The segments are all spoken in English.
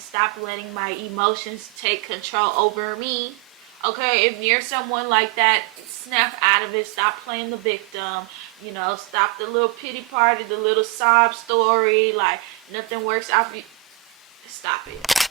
Stop letting my emotions take control over me. Okay, if you're someone like that, snap out of it. Stop playing the victim. You know, stop the little pity party, the little sob story. Like, nothing works out for you. Stop it.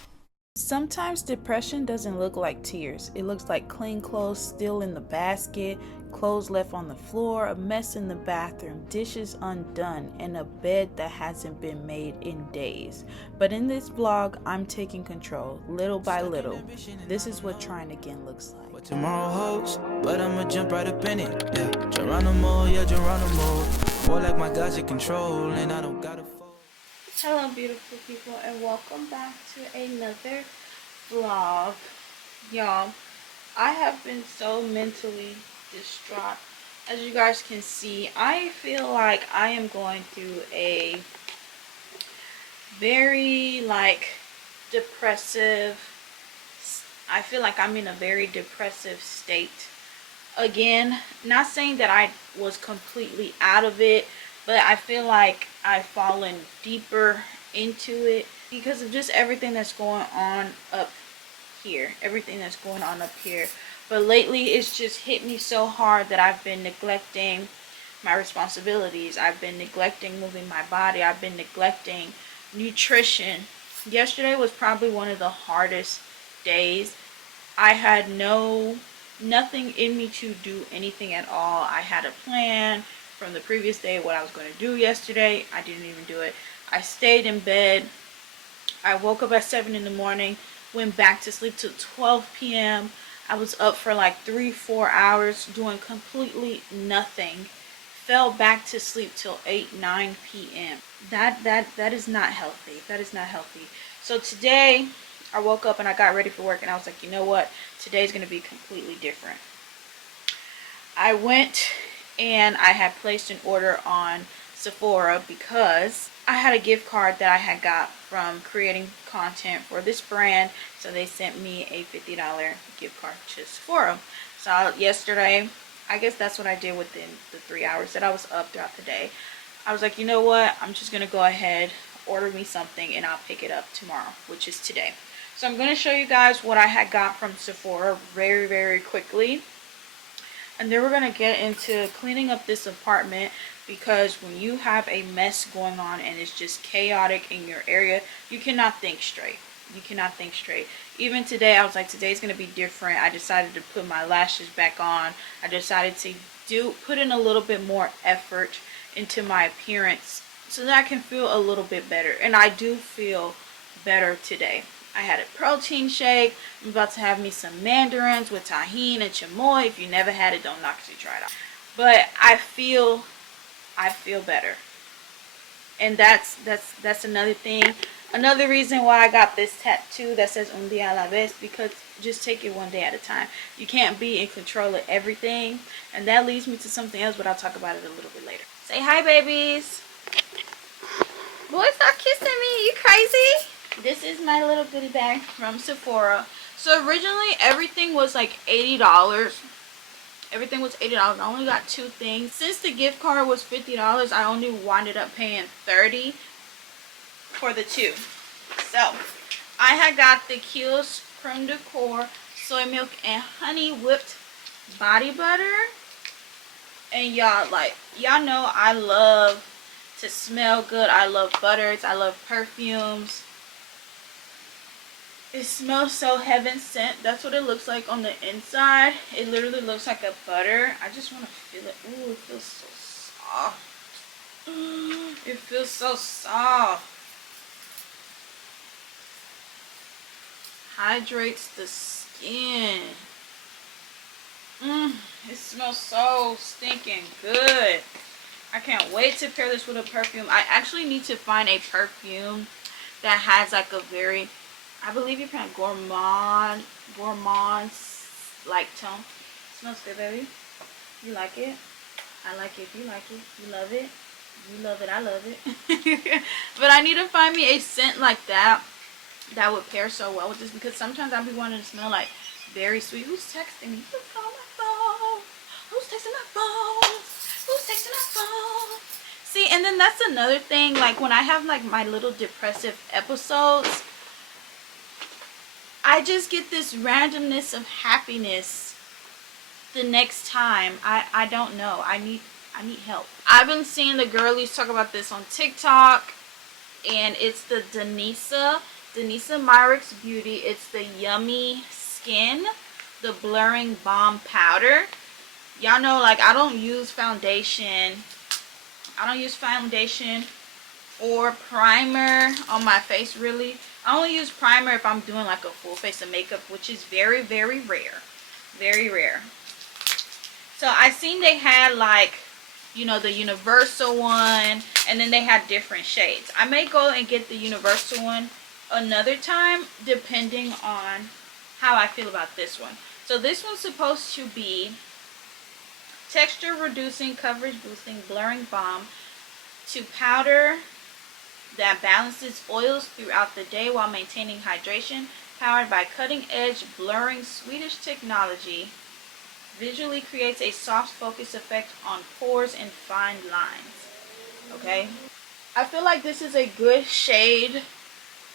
Sometimes depression doesn't look like tears. It looks like clean clothes still in the basket, clothes left on the floor, a mess in the bathroom, dishes undone, and a bed that hasn't been made in days. But in this vlog, I'm taking control, little by little. This is what trying again looks like. What tomorrow holds, but I'ma jump right up in it. Yeah, Geronimo, yeah, Geronimo. More like my God's in control, and I don't gotta fall. Hello beautiful people, and welcome back to another vlog. Y'all, I have been so mentally distraught. As you guys can see, I feel like I am going through a very depressive, I feel like I'm in a very depressive state. Again, not saying that I was completely out of it, but I feel like I've fallen deeper into it because of just everything that's going on up here. But lately it's just hit me so hard that I've been neglecting my responsibilities. I've been neglecting moving my body. I've been neglecting nutrition. Yesterday was probably one of the hardest days. I had nothing in me to do anything at all. I had a plan from the previous day what I was going to do yesterday. I didn't even do it. I stayed in bed. I woke up at 7 in the morning, went back to sleep till 12 p.m. I was up for like 3-4 hours doing completely nothing. Fell back to sleep till 8-9 p.m. That is not healthy. That is not healthy. So today I woke up and I got ready for work, and I was like, you know what? Today's going to be completely different. I went and I had placed an order on Sephora because I had a gift card that I had got from creating content for this brand. So they sent me a $50 gift card to Sephora. So yesterday, I guess that's what I did within the 3 hours that I was up throughout the day. I was like, you know what? I'm just going to go ahead, order me something, and I'll pick it up tomorrow, which is today. So I'm going to show you guys what I had got from Sephora very, very quickly. And then we're going to get into cleaning up this apartment, because when you have a mess going on and it's just chaotic in your area, you cannot think straight. You cannot think straight. Even today, I was like, today's going to be different. I decided to put my lashes back on. I decided to put in a little bit more effort into my appearance so that I can feel a little bit better. And I do feel better today. I had a protein shake. I'm about to have me some mandarins with tahini and chamoy. If you never had it, don't knock it, try it out. But I feel better. And that's another thing. Another reason why I got this tattoo that says un día a la vez, because just take it one day at a time. You can't be in control of everything. And that leads me to something else, but I'll talk about it a little bit later. Say hi, babies. Boy, stop kissing me. You crazy? This is my little goodie bag from Sephora. So originally everything was like $80. Everything was $80. I only got 2 things. Since the gift card was $50, I only wound up paying $30 for the 2. So I had got the Kiehl's Creme de Corps soy milk and honey whipped body butter. And y'all know I love to smell good. I love butters. I love perfumes. It smells so heaven sent. That's what it looks like on the inside. It literally looks like a butter. I just want to feel it. Ooh, it feels so soft. It feels so soft. Hydrates the skin. It smells so stinking good. I can't wait to pair this with a perfume. I actually need to find a perfume that has like a very, I believe you pronounce gourmand like tone. Smells good, baby. You like it? I like it. You like it. You love it. You love it. I love it. But I need to find me a scent like that would pair so well with this, because sometimes I'll be wanting to smell like very sweet. Who's texting me? Who's calling my phone? Who's texting my phone? Who's texting my phone? See, and then that's another thing. Like when I have like my little depressive episodes, I just get this randomness of happiness the next time. I don't know. I need help. I've been seeing the girlies talk about this on TikTok, and it's the Denisa Myricks Beauty. It's the Yummy Skin, the Blurring Balm Powder. Y'all know, like, I don't use foundation or primer on my face, really. I only use primer if I'm doing like a full face of makeup, which is very, very rare. Very rare. So I seen they had, like, you know, the universal one, and then they had different shades. I may go and get the universal one another time, depending on how I feel about this one. So this one's supposed to be texture reducing, coverage boosting, blurring balm to powder that balances oils throughout the day while maintaining hydration, powered by cutting edge blurring Swedish technology. Visually creates a soft focus effect on pores and fine lines. Okay, I feel like this is a good shade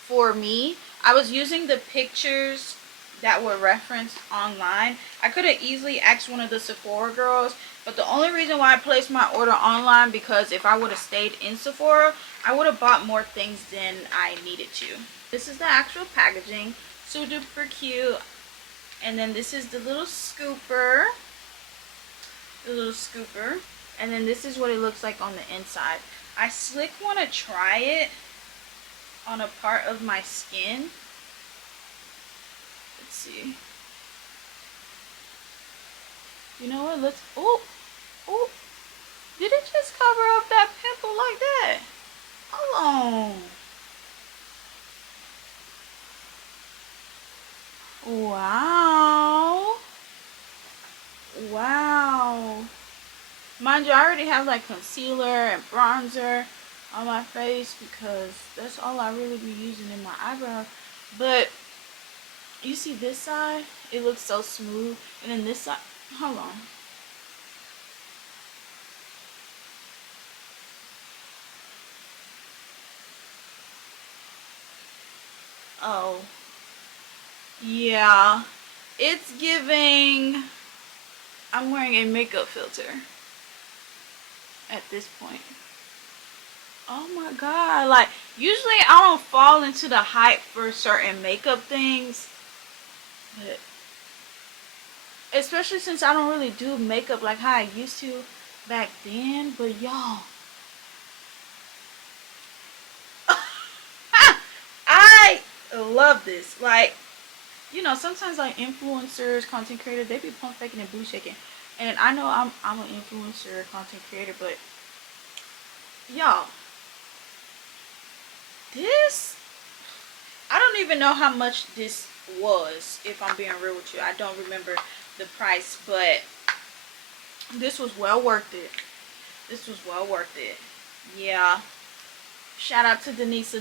for me. I was using the pictures that were referenced online. I could have easily asked one of the Sephora girls, but the only reason why I placed my order online, because if I would have stayed in Sephora, I would have bought more things than I needed to. This is the actual packaging, so duper cute. And then this is the little scooper. And then this is what it looks like on the inside. I slick want to try it on a part of my skin. Let's see. You know what? Let's. Oh, did it just cover up that pimple like that? Hold on. Wow. Mind you, I already have like concealer and bronzer on my face because that's all I really be using in my eyebrows. But you see this side, it looks so smooth, and then this side, hold on. Oh, yeah, it's giving, I'm wearing a makeup filter at this point. Oh my god, like, usually I don't fall into the hype for certain makeup things, but especially since I don't really do makeup like how I used to back then. But y'all, I love this. Like, you know, sometimes like influencers, content creators, they be pump faking and booty shaking. And I know I'm an influencer, content creator, but y'all, this, I don't even know how much this was, if I'm being real with you. I don't remember the price, but this was well worth it. Yeah. Shout out to Denisa,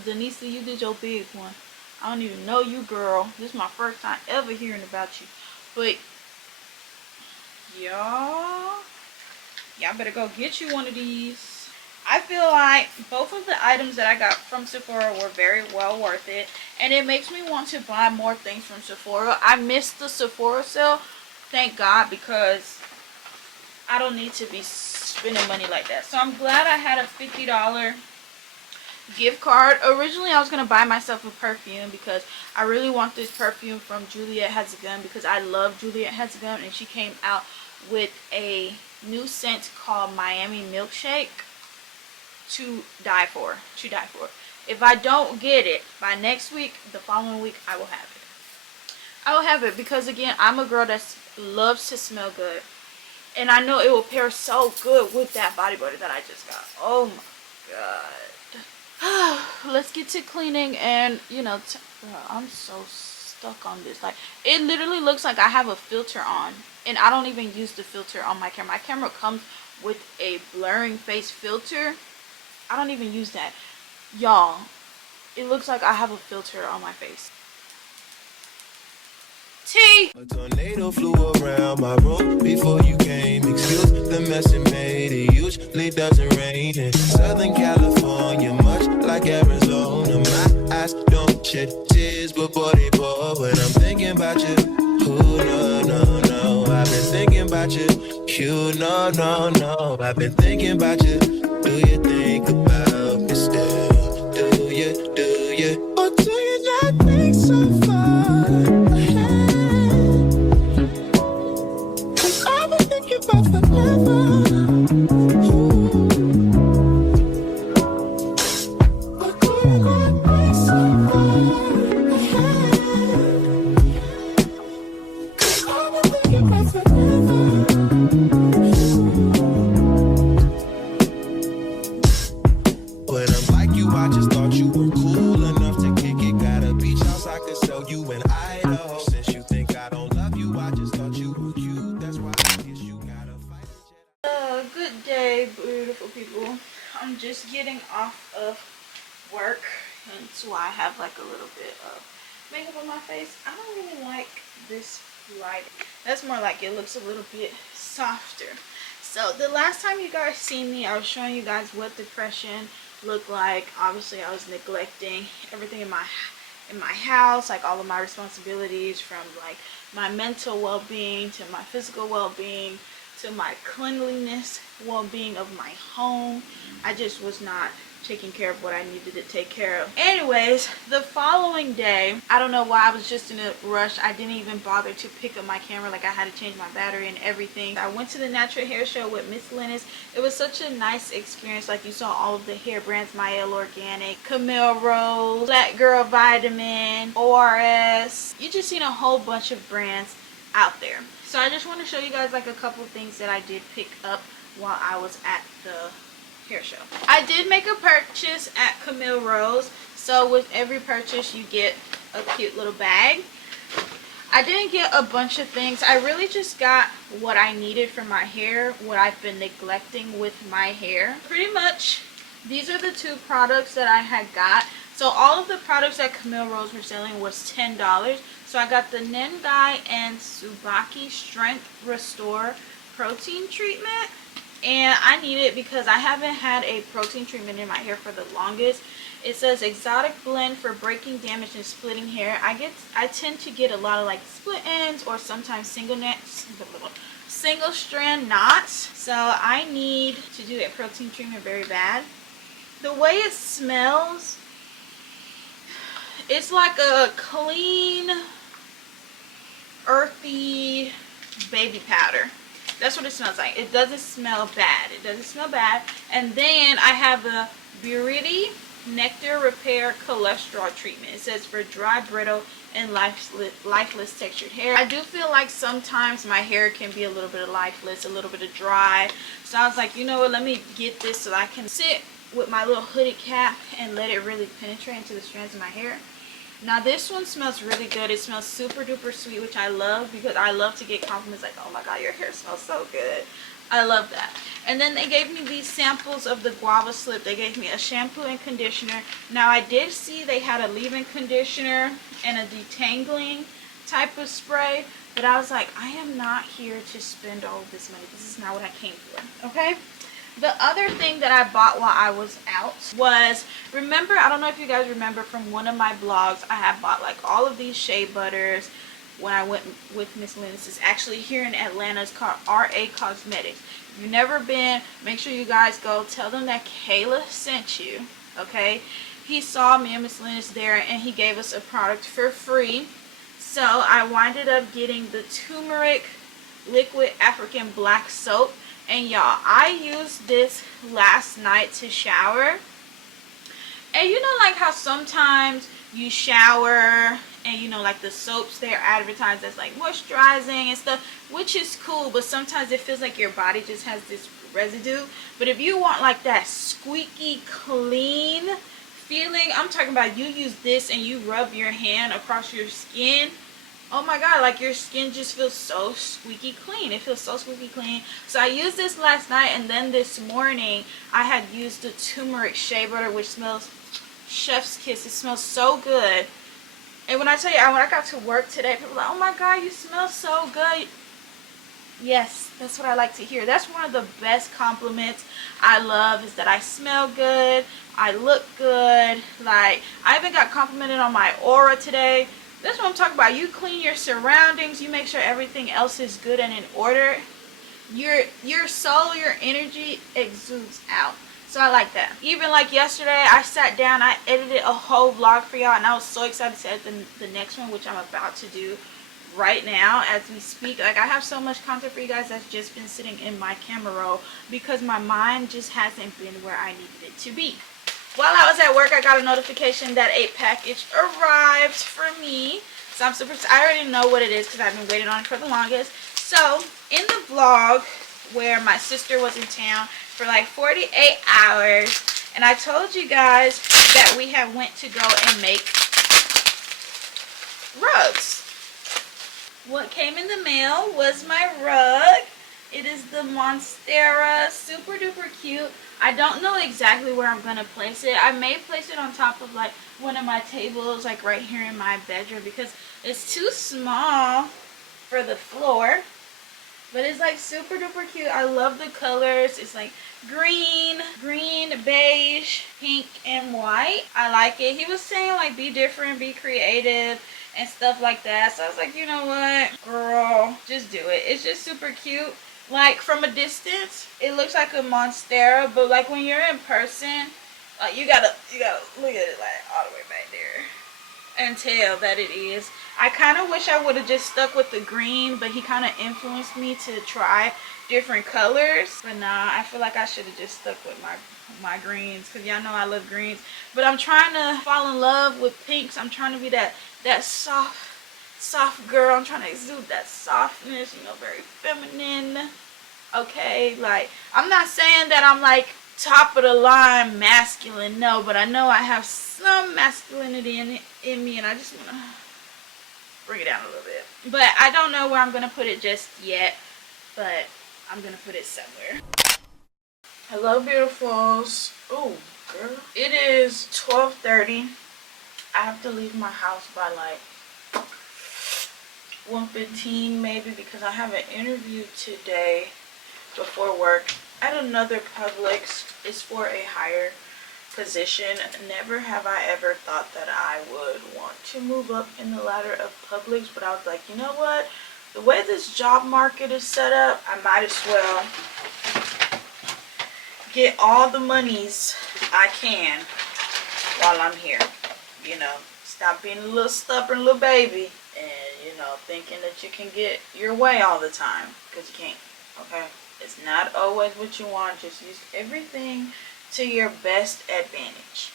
you did your big one. I don't even know you, girl. This is my first time ever hearing about you. But y'all better go get you one of these. I feel like both of the items that I got from Sephora were very well worth it, and it makes me want to buy more things from Sephora. I missed the Sephora sale, thank God, because I don't need to be spending money like that. So I'm glad I had a $50 gift card. Originally I was going to buy myself a perfume because I really want this perfume from Juliette Hazegun, because I love Juliette Hazegun, and she came out with a new scent called Miami Milkshake. To die for. If I don't get it by next week, the following week I will have it. Because again, I'm a girl that loves to smell good, and I know it will pair so good with that body butter that I just got. Oh my god. Let's get to cleaning. And you know, bro, I'm so stuck on this. Like, it literally looks like I have a filter on, and I don't even use the filter on my camera. My camera comes with a blurring face filter. I don't even use that. Y'all, it looks like I have a filter on my face. T! A tornado flew around my room before you came. Excuse the mess it made. It usually doesn't rain in Southern California, much like Arizona. My eyes don't shed tears, but boy, they pour. Oh, when I'm thinking about you, ooh, no, no, no. I've been thinking about you, no, no, no. I've been thinking about you. Do you think about me still? Do you? Or do you not think so far ahead? 'Cause I've been thinking about forever. When I'm like you, I just thought you were cool enough to kick it. Got a beach house, I could sell you an idol. Since you think I don't love you, I just thought you were cute. That's why I guess you gotta fight. Good day, beautiful people. I'm just getting off of work, and that's why I have like a little bit of makeup on my face. I don't really like this light. That's more like it looks a little bit softer. So the last time you guys seen me, I was showing you guys what depression looked like. Obviously, I was neglecting everything in my house, like all of my responsibilities, from like my mental well-being to my physical well-being to my cleanliness well-being of my home. I just was not taking care of what I needed to take care of. Anyways, the following day, I don't know why, I was just in a rush. I didn't even bother to pick up my camera. Like, I had to change my battery and everything. I went to the natural hair show with Miss Linus. It was such a nice experience. Like, you saw all of the hair brands: Mael Organic, Camille Rose, Black Girl Vitamin, ORS. You just seen a whole bunch of brands out there. So I just want to show you guys like a couple things that I did pick up while I was at the hair show. I did make a purchase at Camille Rose. So with every purchase you get a cute little bag. I didn't get a bunch of things. I really just got what I needed for my hair, what I've been neglecting with my hair. Pretty much these are the two products that I had got. So all of the products that Camille Rose were selling was $10. So I got the Nengai and Tsubaki Strength Restore Protein Treatment. And I need it because I haven't had a protein treatment in my hair for the longest. It says exotic blend for breaking, damage, and splitting hair. I tend to get a lot of like split ends or sometimes single strand knots. So I need to do a protein treatment very bad. The way it smells, it's like a clean, earthy baby powder. That's what it smells like. It doesn't smell bad. It doesn't smell bad. And then I have the Buriti Nectar Repair Cholesterol Treatment. It says for dry, brittle, and lifeless textured hair. I do feel like sometimes my hair can be a little bit of lifeless, a little bit of dry. So I was like, you know what, let me get this so I can sit with my little hooded cap and let it really penetrate into the strands of my hair. Now this one smells really good. It smells super duper sweet, which I love because I love to get compliments like, oh my god, your hair smells so good. I love that. And then they gave me these samples of the guava slip. They gave me a shampoo and conditioner. Now I did see they had a leave-in conditioner and a detangling type of spray, but I was like, I am not here to spend all of this money. This is not what I came for, okay? The other thing that I bought while I was out was, remember, I don't know if you guys remember from one of my vlogs, I had bought like all of these shea butters when I went with Miss Linus. It's actually here in Atlanta. It's called RA Cosmetics. If you've never been, make sure you guys go. Tell them that Kayla sent you, okay? He saw me and Miss Linus there and he gave us a product for free. So I winded up getting the turmeric liquid African black soap. And y'all, I used this last night to shower. And you know like how sometimes you shower and you know like the soaps they're advertised as like moisturizing and stuff, which is cool, but sometimes it feels like your body just has this residue. But if you want like that squeaky clean feeling, I'm talking about, you use this and you rub your hand across your skin. Oh my god, like your skin just feels so squeaky clean. It feels so squeaky clean. So I used this last night, and then this morning I had used the turmeric shea butter, which smells chef's kiss. It smells so good. And when I tell you, when I got to work today, people were like, oh my god, you smell so good. Yes, that's what I like to hear. That's one of the best compliments I love, is that I smell good, I look good. Like, I even got complimented on my aura today. That's what I'm talking about. You clean your surroundings. You make sure everything else is good and in order. Your soul, your energy exudes out. So I like that. Even like yesterday, I sat down, I edited a whole vlog for y'all, and I was so excited to edit the next one, which I'm about to do right now as we speak. Like, I have so much content for you guys that's just been sitting in my camera roll because my mind just hasn't been where I needed it to be. While I was at work, I got a notification that a package arrived for me. So I'm super excited. I already know what it is because I've been waiting on it for the longest. So in the vlog where my sister was in town for like 48 hours, and I told you guys that we had went to go and make rugs. What came in the mail was my rug. It is the Monstera, super duper cute. I don't know exactly where I'm gonna place it. I may place it on top of like one of my tables, like right here in my bedroom, because it's too small for the floor. But it's like super duper cute. I love the colors. It's like green, beige, pink, and white. I like it. He was saying like be different, be creative, and stuff like that. So I was like, you know what, girl, just do it. It's just super cute. Like from a distance, it looks like a Monstera, but like when you're in person, you gotta look at it like all the way back there and tell that it is. I kind of wish I would have just stuck with the green, but he kind of influenced me to try different colors. But nah, I feel like I should have just stuck with my greens, because y'all know I love greens. But I'm trying to fall in love with pinks. I'm trying to be that soft girl. I'm trying to exude that softness, you know, very feminine. Okay, like I'm not saying that I'm like top of the line masculine, no, but I know I have some masculinity in me, and I just want to bring it down a little bit. But I don't know where I'm going to put it just yet, but I'm going to put it somewhere. Hello, beautifuls. Oh, girl. It is 12:30. I have to leave my house by like 1:15 maybe, because I have an interview today before work at another Publix. It's for a higher position. Never have I ever thought that I would want to move up in the ladder of Publix, but I was like, you know what, the way this job market is set up, I might as well get all the monies I can while I'm here. You know, stop being a little stubborn little baby and, you know, thinking that you can get your way all the time, because you can't. Okay, it's not always what you want. Just use everything to your best advantage,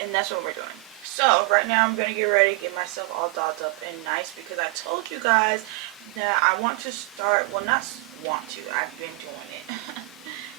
and that's what we're doing. So right now I'm gonna get ready, get myself all dolled up and nice, because I told you guys that I want to start, well, not want to, I've been doing it.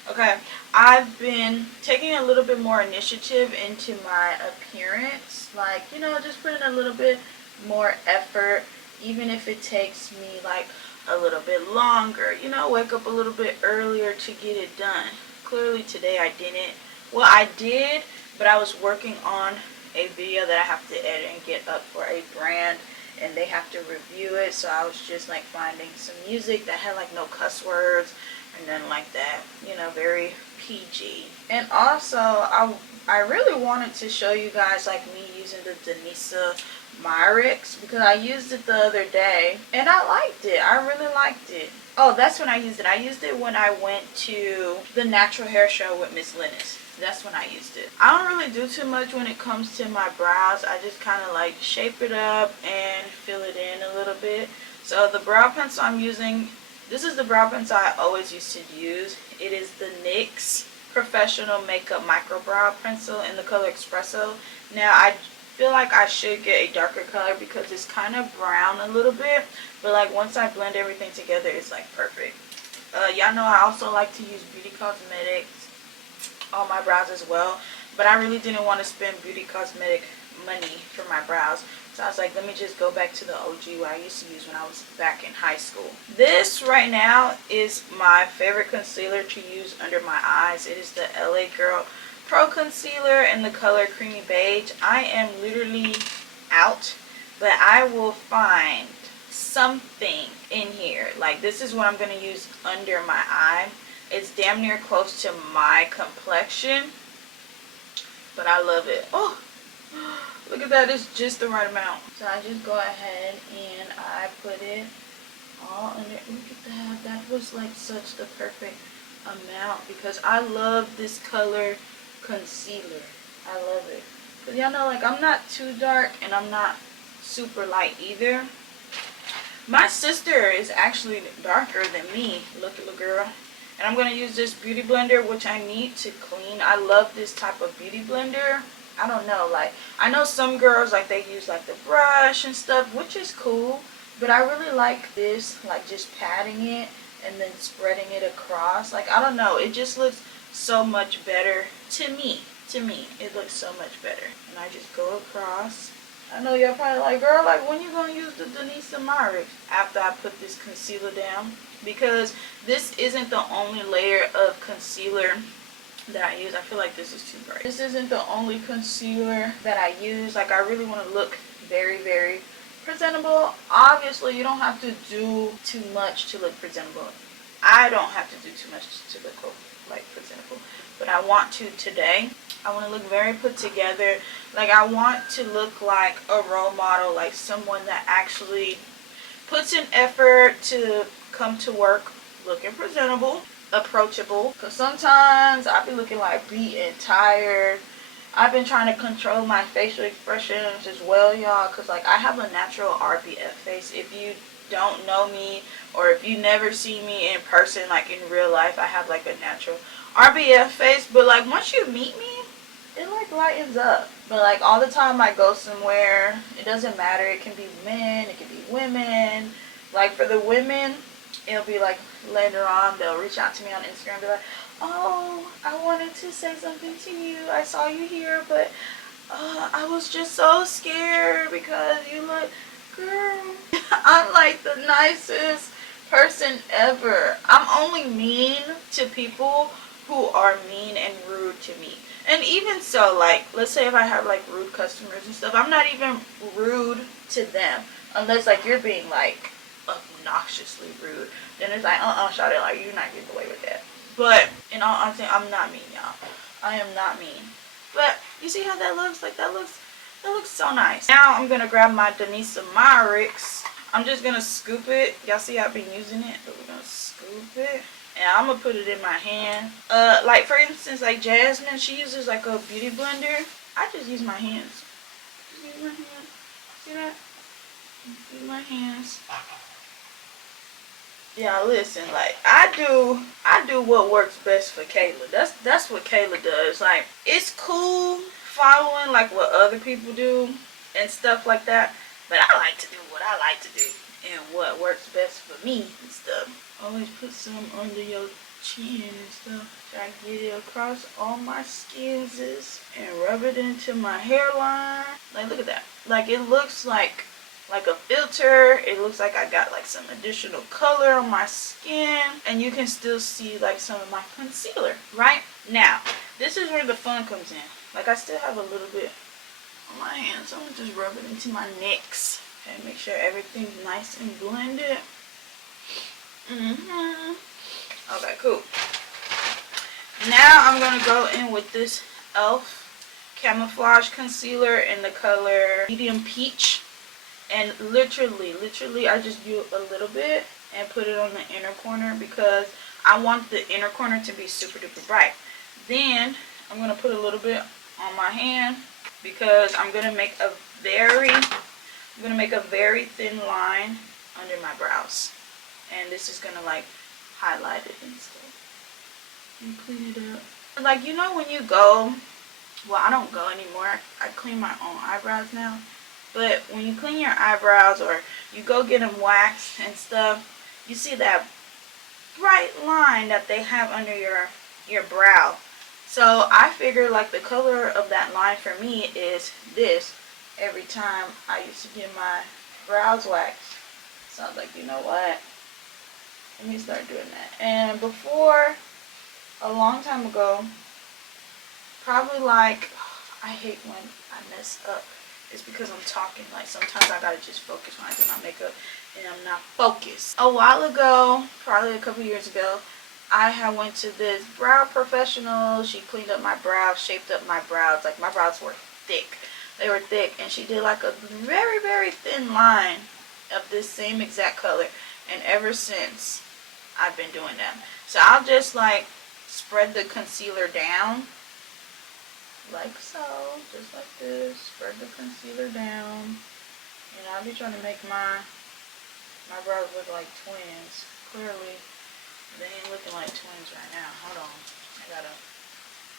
Okay, I've been taking a little bit more initiative into my appearance, like, you know, just putting a little bit more effort, even if it takes me like a little bit longer, you know, wake up a little bit earlier to get it done. Clearly today I didn't. Well, I did, but I was working on a video that I have to edit and get up for a brand, and they have to review it. So I was just like finding some music that had like no cuss words and then like that, you know, very PG. And also I really wanted to show you guys like me using the Denisa Myrix, because I used it the other day and I liked it. I really liked it. Oh, that's when I used it. I used it when I went to the natural hair show with Miss Linus. That's when I used it. I don't really do too much when it comes to my brows. I just kind of like shape it up and fill it in a little bit. So the brow pencil I'm using, this is the brow pencil I always used to use. It is the NYX Professional Makeup Micro Brow Pencil in the color Espresso. Now I feel like I should get a darker color because it's kind of brown a little bit, but like once I blend everything together, it's like perfect. Y'all know I also like to use Beauty Cosmetics on my brows as well, but I really didn't want to spend Beauty Cosmetic money for my brows, so I was like, let me just go back to the OG what I used to use when I was back in high school. This right now is my favorite concealer to use under my eyes. It is the LA Girl Pro Concealer in the color Creamy Beige. I am literally out, but I will find something in here. Like, this is what I'm going to use under my eye. It's damn near close to my complexion, but I love it. Oh, Look at that, it's just the right amount. So I just go ahead and I put it all under. Look at that, that was like such the perfect amount because I love this color concealer. I love it. Cause y'all know, like, I'm not too dark and I'm not super light either. My sister is actually darker than me. Look at the girl. And I'm going to use this beauty blender, which I need to clean. I love this type of beauty blender. I don't know, like, I know some girls, like, they use, like, the brush and stuff, which is cool. But I really like this, like, just patting it and then spreading it across. Like, I don't know, it just looks so much better to me. To me, it looks so much better. And I just go across. I know y'all probably like, girl, like, when you gonna use the KDiani after I put this concealer down? Because this isn't the only layer of concealer that I use. I feel like this is too bright. This isn't the only concealer that I use. Like, I really want to look very, very presentable. Obviously, you don't have to do too much to look presentable. I don't have to do too much to look like presentable, but I want to today. I want to look very put together. Like, I want to look like a role model, like someone that actually puts in effort to come to work looking presentable, approachable. Because sometimes I be looking like beat and tired. I've been trying to control my facial expressions as well, y'all, because, like, I have a natural RBF face. If you don't know me or if you never see me in person, like in real life, I have like a natural RBF face. But, like, once you meet me, it, like, lightens up. But, like, all the time I go somewhere, it doesn't matter. It can be men, it can be women. Like, for the women, it'll be like later on they'll reach out to me on Instagram and be like, oh, I wanted to say something to you. I saw you here, but I was just so scared because you look, girl, I'm like the nicest person ever. I'm only mean to people who are mean and rude to me. And even so, like, let's say if I have, like, rude customers and stuff, I'm not even rude to them. Unless, like, you're being, like, obnoxiously rude. Then it's like, shawty, like, you're not getting away with that. But, in all honesty, I'm not mean, y'all. I am not mean. But, you see how that looks? Like, that looks so nice. Now, I'm going to grab my KDiani. I'm just going to scoop it. Y'all see I've been using it? But we're going to scoop it. And I'm going to put it in my hand. Like, for instance, like Jasmine, she uses like a beauty blender. I just use my hands. Just use my hands. See that? Use my hands. Yeah, listen, like, I do what works best for Kayla. That's what Kayla does. Like, it's cool following, like, what other people do and stuff like that. But I like to do what I like to do and what works best for me and stuff. Always put some under your chin and stuff. Try to get it across all my skins and rub it into my hairline. Like, look at that. Like, it looks like a filter. It looks like I got like some additional color on my skin. And you can still see like some of my concealer. Right? Now, this is where the fun comes in. Like, I still have a little bit on my hands. So I'm going to just rub it into my necks. Okay, make sure everything's nice and blended. Okay, cool. Now I'm going to go in with this e.l.f. camouflage concealer in the color medium peach. And literally, I just do a little bit and put it on the inner corner because I want the inner corner to be super duper bright. Then I'm going to put a little bit on my hand because I'm going to make a very thin line under my brows. And this is going to, like, highlight it and stuff. And clean it up. Like, you know when you go, well, I don't go anymore. I clean my own eyebrows now. But when you clean your eyebrows or you go get them waxed and stuff, you see that bright line that they have under your brow. So I figure, like, the color of that line for me is this every time I used to get my brows waxed. So I was like, you know what? Let me start doing that. And before, a long time ago, probably like, I hate when I mess up. It's because I'm talking. Like, sometimes I gotta just focus when I do my makeup and I'm not focused. A while ago, probably a couple years ago, I had went to this brow professional. She cleaned up my brows, shaped up my brows. Like, my brows were thick. They were thick, and she did like a very, very thin line of this same exact color. And ever since, I've been doing them. So I'll just like spread the concealer down like so, just like this. Spread the concealer down, and I'll be trying to make my brows look like twins. Clearly, they ain't looking like twins right now. Hold on, I gotta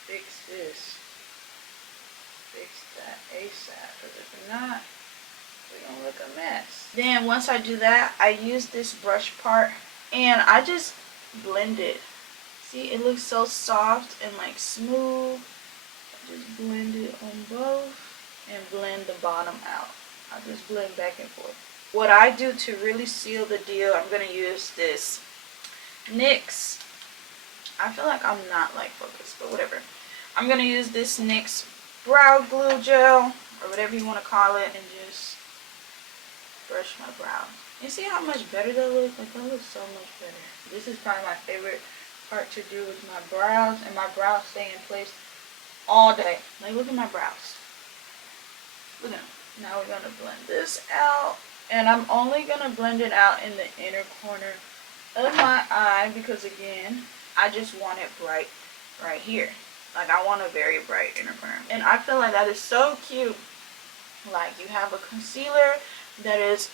fix this. Fix that ASAP, because if not, we're gonna look a mess. Then once I do that, I use this brush part and I just blend it. See, it looks so soft and like smooth. I just blend it on both and blend the bottom out. I just blend back and forth. What I do to really seal the deal, I'm gonna use this NYX. I feel like I'm not like focused, but whatever. I'm gonna use this NYX brow glue gel, or whatever you want to call it, and just brush my brow. You see how much better that looks? Like, that looks so much better. This is probably my favorite part to do with my brows, and my brows stay in place all day. Like, look at my brows. Look at them. Now we're going to blend this out, and I'm only going to blend it out in the inner corner of my eye, because again, I just want it bright right here. Like, I want a very bright inner corner. And I feel like that is so cute. Like, you have a concealer that is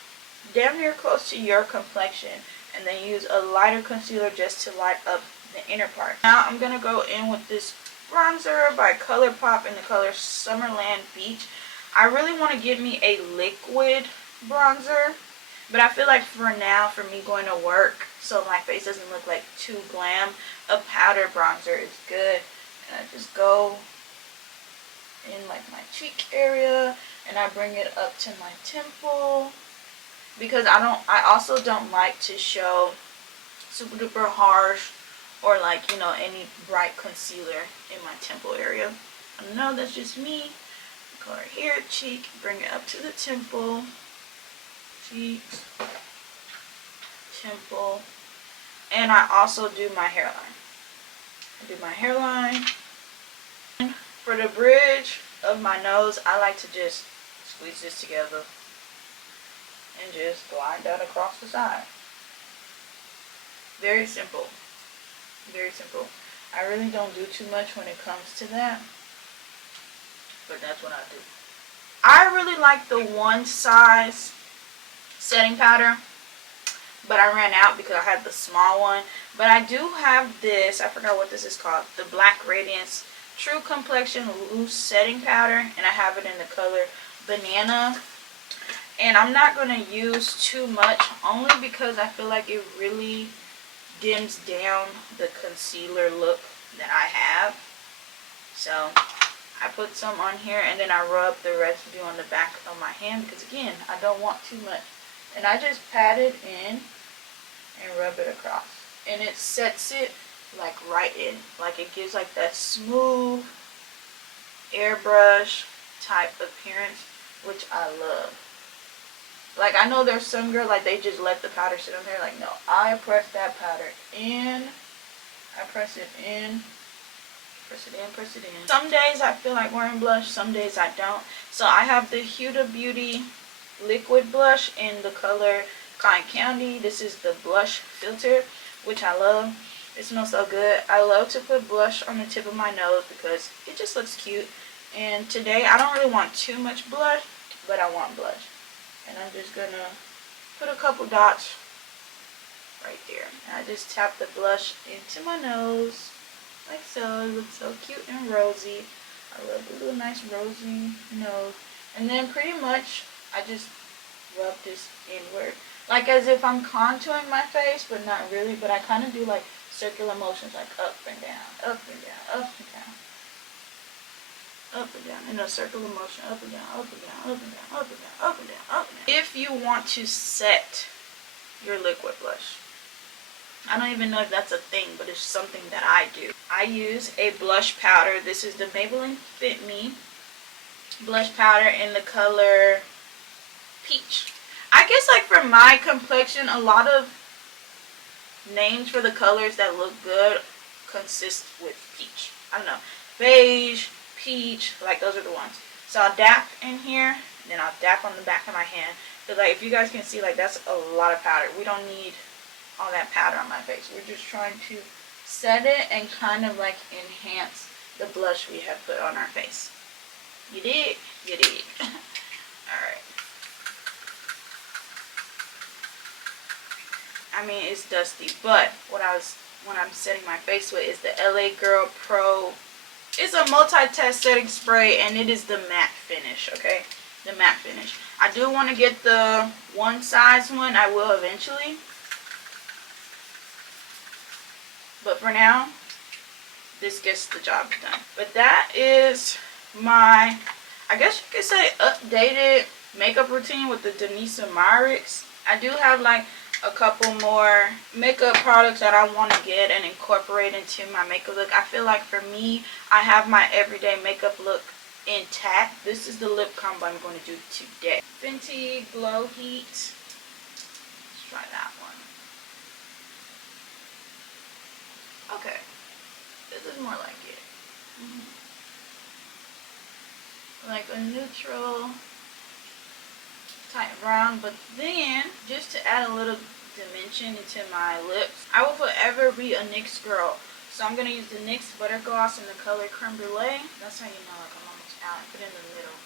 damn near close to your complexion, and then use a lighter concealer just to light up the inner part. Now I'm going to go in with this bronzer by ColourPop in the color Summerland Beach. I really want to get me a liquid bronzer, but I feel like for now, for me going to work, so my face doesn't look like too glam, a powder bronzer is good. And I just go in like my cheek area, and I bring it up to my temple, because I also don't like to show super duper harsh or like, you know, any bright concealer in my temple area. I know that's just me. Color here, cheek, bring it up to the temple, cheeks, temple, and I also do my hairline. I do my hairline. For the bridge of my nose, I like to just squeeze this together and just glide that across the side. Very simple. Very simple. I really don't do too much when it comes to that, but that's what I do. I really like the one size setting powder, but I ran out because I had the small one. But I do have this, I forgot what this is called, the Black Radiance True Complexion Loose Setting Powder, and I have it in the color Banana. And I'm not going to use too much, only because I feel like it really dims down the concealer look that I have. So I put some on here, and then I rub the residue on the back of my hand, because again, I don't want too much. And I just pat it in and rub it across, and it sets it like right in. Like, it gives like that smooth airbrush type appearance, which I love. Like, I know there's some girl, like, they just let the powder sit on there. Like, no, I press that powder in. I press it in. Press it in, press it in. Some days I feel like wearing blush, some days I don't. So I have the Huda Beauty liquid blush in the color Cotton Candy. This is the blush filter, which I love. It smells so good. I love to put blush on the tip of my nose because it just looks cute. And today I don't really want too much blush, but I want blush. And I'm just gonna put a couple dots right there. And I just tap the blush into my nose like so. It looks so cute and rosy. I love the little nice rosy nose. And then pretty much I just rub this inward, like as if I'm contouring my face, but not really. But I kind of do like circular motions, like up and down, up and down, up and down, up and down, in a circular motion, up and down, up and down, up and down, up and down, up and down, up and down. If you want to set your liquid blush, I don't even know if that's a thing, but it's something that I do. I use a blush powder. This is the Maybelline Fit Me blush powder in the color Peach. I guess like for my complexion, a lot of names for the colors that look good consist with peach. I don't know. Beige, peach, like those are the ones. So I'll dap in here, then I'll dap on the back of my hand. Because like if you guys can see, like that's a lot of powder. We don't need all that powder on my face. We're just trying to set it and kind of like enhance the blush we have put on our face. You did? You did. Alright. I mean, it's dusty, but what I'm setting my face with is the LA Girl Pro. It's a multi-test setting spray, and it is the matte finish, okay? The matte finish. I do want to get the one size one. I will eventually. But for now, this gets the job done. But that is my, I guess you could say, updated makeup routine with the Denisa Myricks. I do have like a couple more makeup products that I want to get and incorporate into my makeup look. I feel like for me, I have my everyday makeup look intact. This is the lip combo I'm going to do today. Fenty Glow Heat. Let's try that one. Okay, this is more like it. Like a neutral type brown, but then just to add a little dimension into my lips, I will forever be a NYX girl. So I'm gonna use the NYX Butter Gloss in the color Creme Brulee. That's how you know like I'm almost out. Put it in the middle.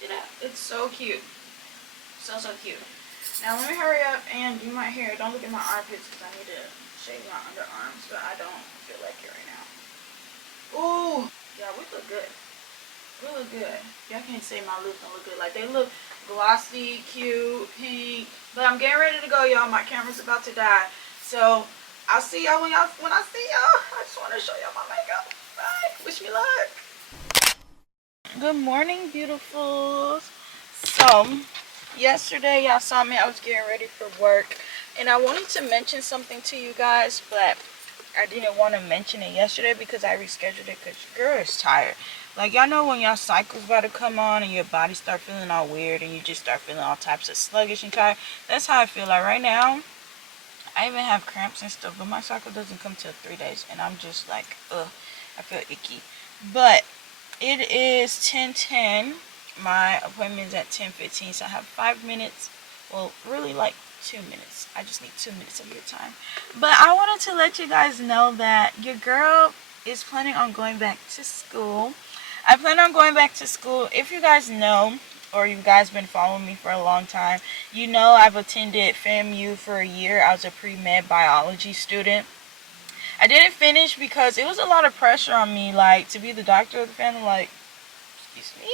See that? It's so cute. So cute. Now let me hurry up and do my hair. Don't look at my armpits because I need to shave my underarms, but I don't feel like it right now. Ooh, yeah, we look good. We look good. Y'all can't say my lips don't look good. Like they look glossy, cute, pink. But I'm getting ready to go, y'all. My camera's about to die. So I'll see y'all when I see y'all. I just want to show y'all my makeup. Bye. Wish me luck. Good morning, beautifuls. So yesterday y'all saw me. I was getting ready for work, and I wanted to mention something to you guys, but I didn't want to mention it yesterday because I rescheduled it because your girl is tired. Like y'all know when y'all cycle's about to come on and your body start feeling all weird and you just start feeling all types of sluggish and tired. That's how I feel like right now. I even have cramps and stuff, but my cycle doesn't come till 3 days, and I'm just like, ugh, I feel icky. But it is 10:10. My appointment is at 10:15, so I have 5 minutes. Well, really like 2 minutes. I just need 2 minutes of your time. But I wanted to let you guys know that your girl is planning on going back to school. I plan on going back to school. If you guys know, or you guys been following me for a long time, you know I've attended FAMU for a year. I was a pre-med biology student. I didn't finish because it was a lot of pressure on me, like to be the doctor of the family, like, excuse me.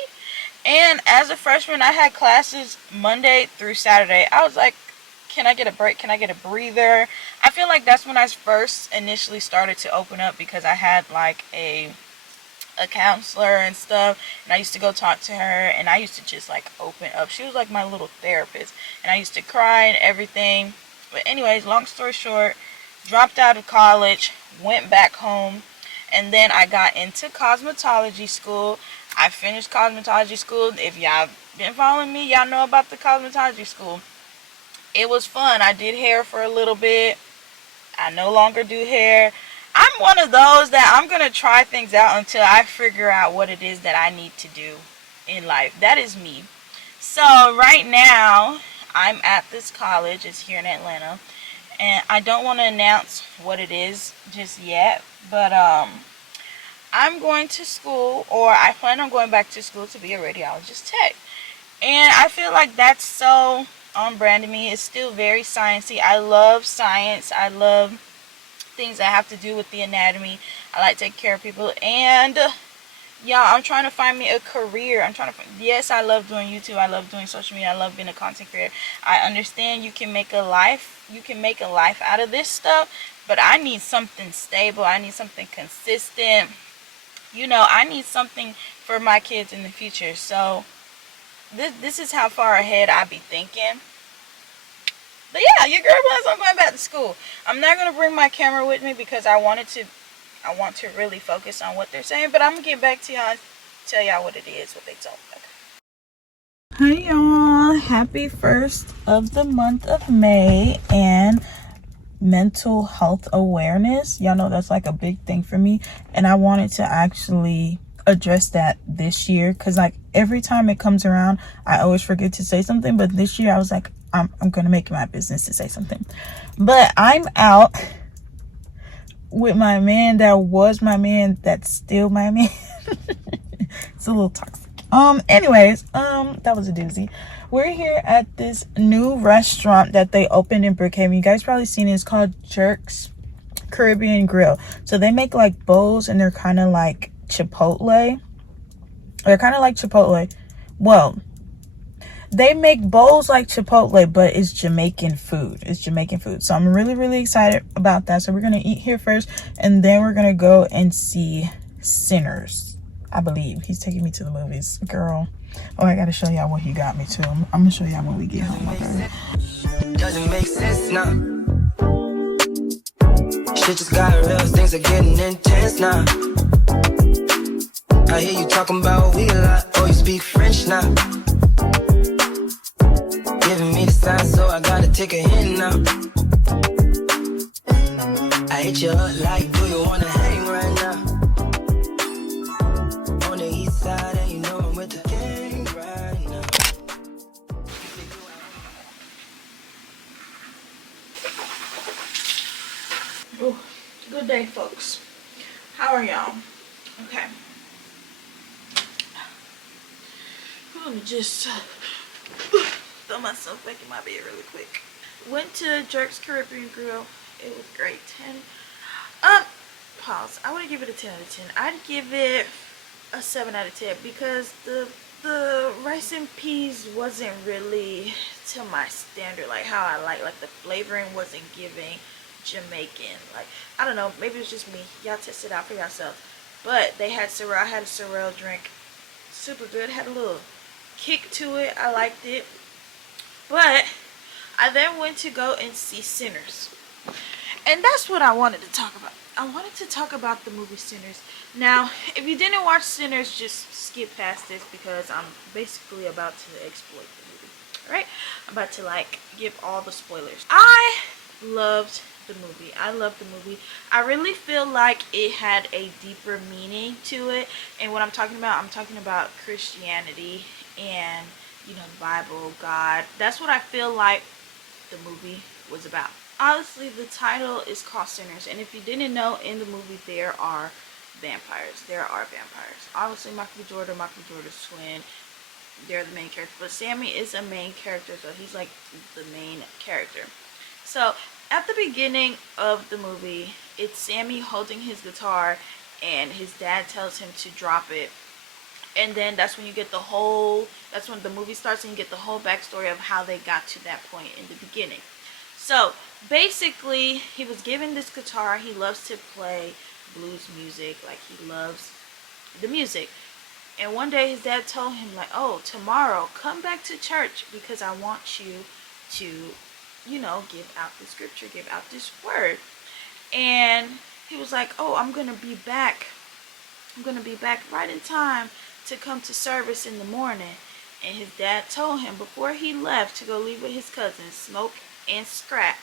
And as a freshman, I had classes Monday through Saturday. I was like, can I get a break? Can I get a breather? I feel like that's when I first initially started to open up, because I had like a counselor and stuff, and I used to go talk to her, and I used to just like open up. She was like my little therapist, and I used to cry and everything. But anyways, long story short, dropped out of college, went back home, and then I got into cosmetology school. I finished cosmetology school. If y'all been following me, y'all know about the cosmetology school. It was fun. I did hair for a little bit. I no longer do hair. I'm one of those that I'm going to try things out until I figure out what it is that I need to do in life. That is me. So right now, I'm at this college. It's here in Atlanta. And I don't want to announce what it is just yet. But I'm going to school, or I plan on going back to school to be a radiologist tech. And I feel like that's so on brand to me. It's still very sciencey. I love science. I love things that have to do with the anatomy. I like to take care of people, and y'all, I'm trying to find me a career. Yes, I love doing YouTube. I love doing social media. I love being a content creator. I understand you can make a life. You can make a life out of this stuff, but I need something stable. I need something consistent. You know, I need something for my kids in the future. So this is how far ahead I be thinking. But yeah, your girl plans on going back to school. I'm not going to bring my camera with me because I want to really focus on what they're saying. But I'm going to get back to y'all and tell y'all what it is, what they told me. Hi y'all. Happy 1st of the month of May. And mental health awareness. Y'all know that's like a big thing for me, and I wanted to actually address that this year, because like every time it comes around I always forget to say something, but this year I was like, I'm gonna make it my business to say something. But I'm out with my man that was my man that's still my man. It's a little toxic. Anyways, that was a doozy. We're here at this new restaurant that they opened in Brookhaven. You guys probably seen it. It's called Jerk's Caribbean Grill. So they make like bowls, and they're kind of like Chipotle. They're kind of like Chipotle. Well, they make bowls like Chipotle, but it's Jamaican food. It's Jamaican food. So I'm really, really excited about that. So we're going to eat here first, and then we're going to go and see Sinners. I believe he's taking me to the movies. Girl. Oh, I got to show y'all what he got me to. I'm going to show y'all when we get home. Okay? Doesn't make sense now. Shit just got real, things are getting intense now. I hear you talking about we a lot. Oh, you speak French now. Giving me the sign, so I gotta take a hint now. I hit you up like, do you wanna hang right now? On the east side, and you know I'm with the gang right now. Ooh, good day, folks. How are y'all? Okay. I'm gonna just throw myself back in my bed really quick. Went to Jerk's Caribbean Grill. It was great. 10. Pause. I wouldn't give it a 10 out of 10. I'd give it a 7 out of 10 because the rice and peas wasn't really to my standard, like how I like the flavoring wasn't giving Jamaican. Like, I don't know, maybe it's just me. Y'all test it out for yourself. But they had Sorrel. I had a Sorrel drink. Super good. Had a little kick to it. I liked it. But I then went to go and see Sinners. And that's what I wanted to talk about. I wanted to talk about the movie Sinners. Now, if you didn't watch Sinners, just skip past this because I'm basically about to exploit the movie. Alright? I'm about to like give all the spoilers. I loved the movie. I loved the movie. I really feel like it had a deeper meaning to it. And what I'm talking about Christianity and, you know, the Bible, God. That's what I feel like the movie was about. Obviously, the title is called Sinners, and if you didn't know, in the movie there are vampires. There are vampires. Obviously, Michael Jordan's twin, they're the main character, but Sammy is a main character, so he's like the main character. So at the beginning of the movie, it's Sammy holding his guitar, and his dad tells him to drop it. And then that's when you get that's when the movie starts, and you get the whole backstory of how they got to that point in the beginning. So basically, he was given this guitar. He loves to play blues music. Like, he loves the music. And one day his dad told him, like, oh, tomorrow come back to church because I want you to, you know, give out the scripture, give out this word. And he was like, oh, I'm going to be back right in time to come to service in the morning. And his dad told him before he left to go live with his cousins, Smoke and Scrap,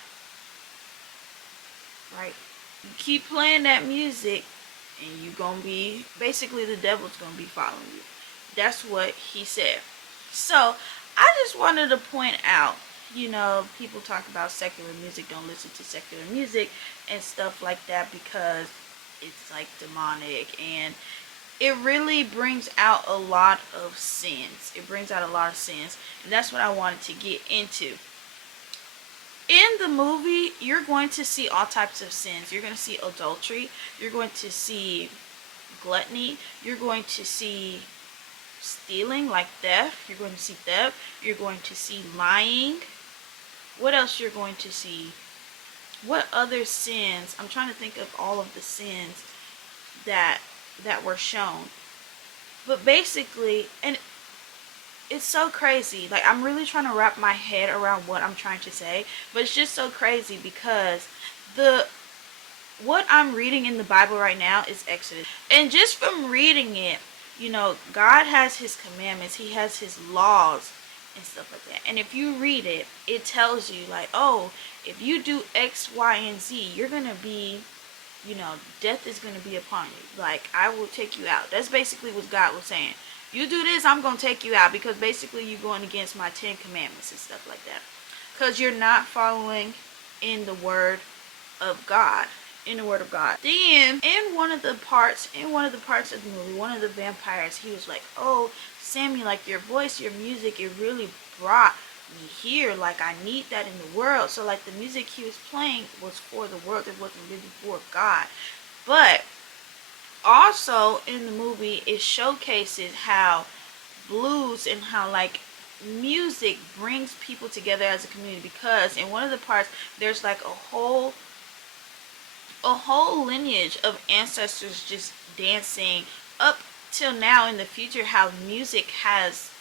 right? You keep playing that music and you gonna be, basically the devil's gonna be following you. That's what he said. So I just wanted to point out, you know, people talk about secular music, don't listen to secular music and stuff like that because it's like demonic, and it really brings out a lot of sins. It brings out a lot of sins, and that's what I wanted to get into. In the movie, you're going to see all types of sins. You're going to see adultery. You're going to see gluttony. You're going to see stealing, like theft. You're going to see theft. You're going to see lying. What else you're going to see? What other sins? I'm trying to think of all of the sins that were shown. But basically, and it's so crazy. Like, I'm really trying to wrap my head around what I'm trying to say, but it's just so crazy because what I'm reading in the Bible right now is Exodus. And just from reading it, you know, God has his commandments. He has his laws. and stuff like that. And if you read it, it tells you like, oh, if you do X, Y, and Z, you're gonna be, death is gonna be upon you. Like, I will take you out. That's basically what God was saying. You do this, I'm gonna take you out, because basically you're going against my 10 commandments and stuff like that. Because you're not following in the word of God. In the word of God. Then in one of the parts of the movie, one of the vampires, he was like, oh, Sammy, like your voice, your music, it really brought me here. Like, I need that in the world. So like the music he was playing was for the world. It wasn't really for God. But also in the movie, it showcases how blues and how like music brings people together as a community, because in one of the parts there's like a whole lineage of ancestors just dancing up till now in the future, how music has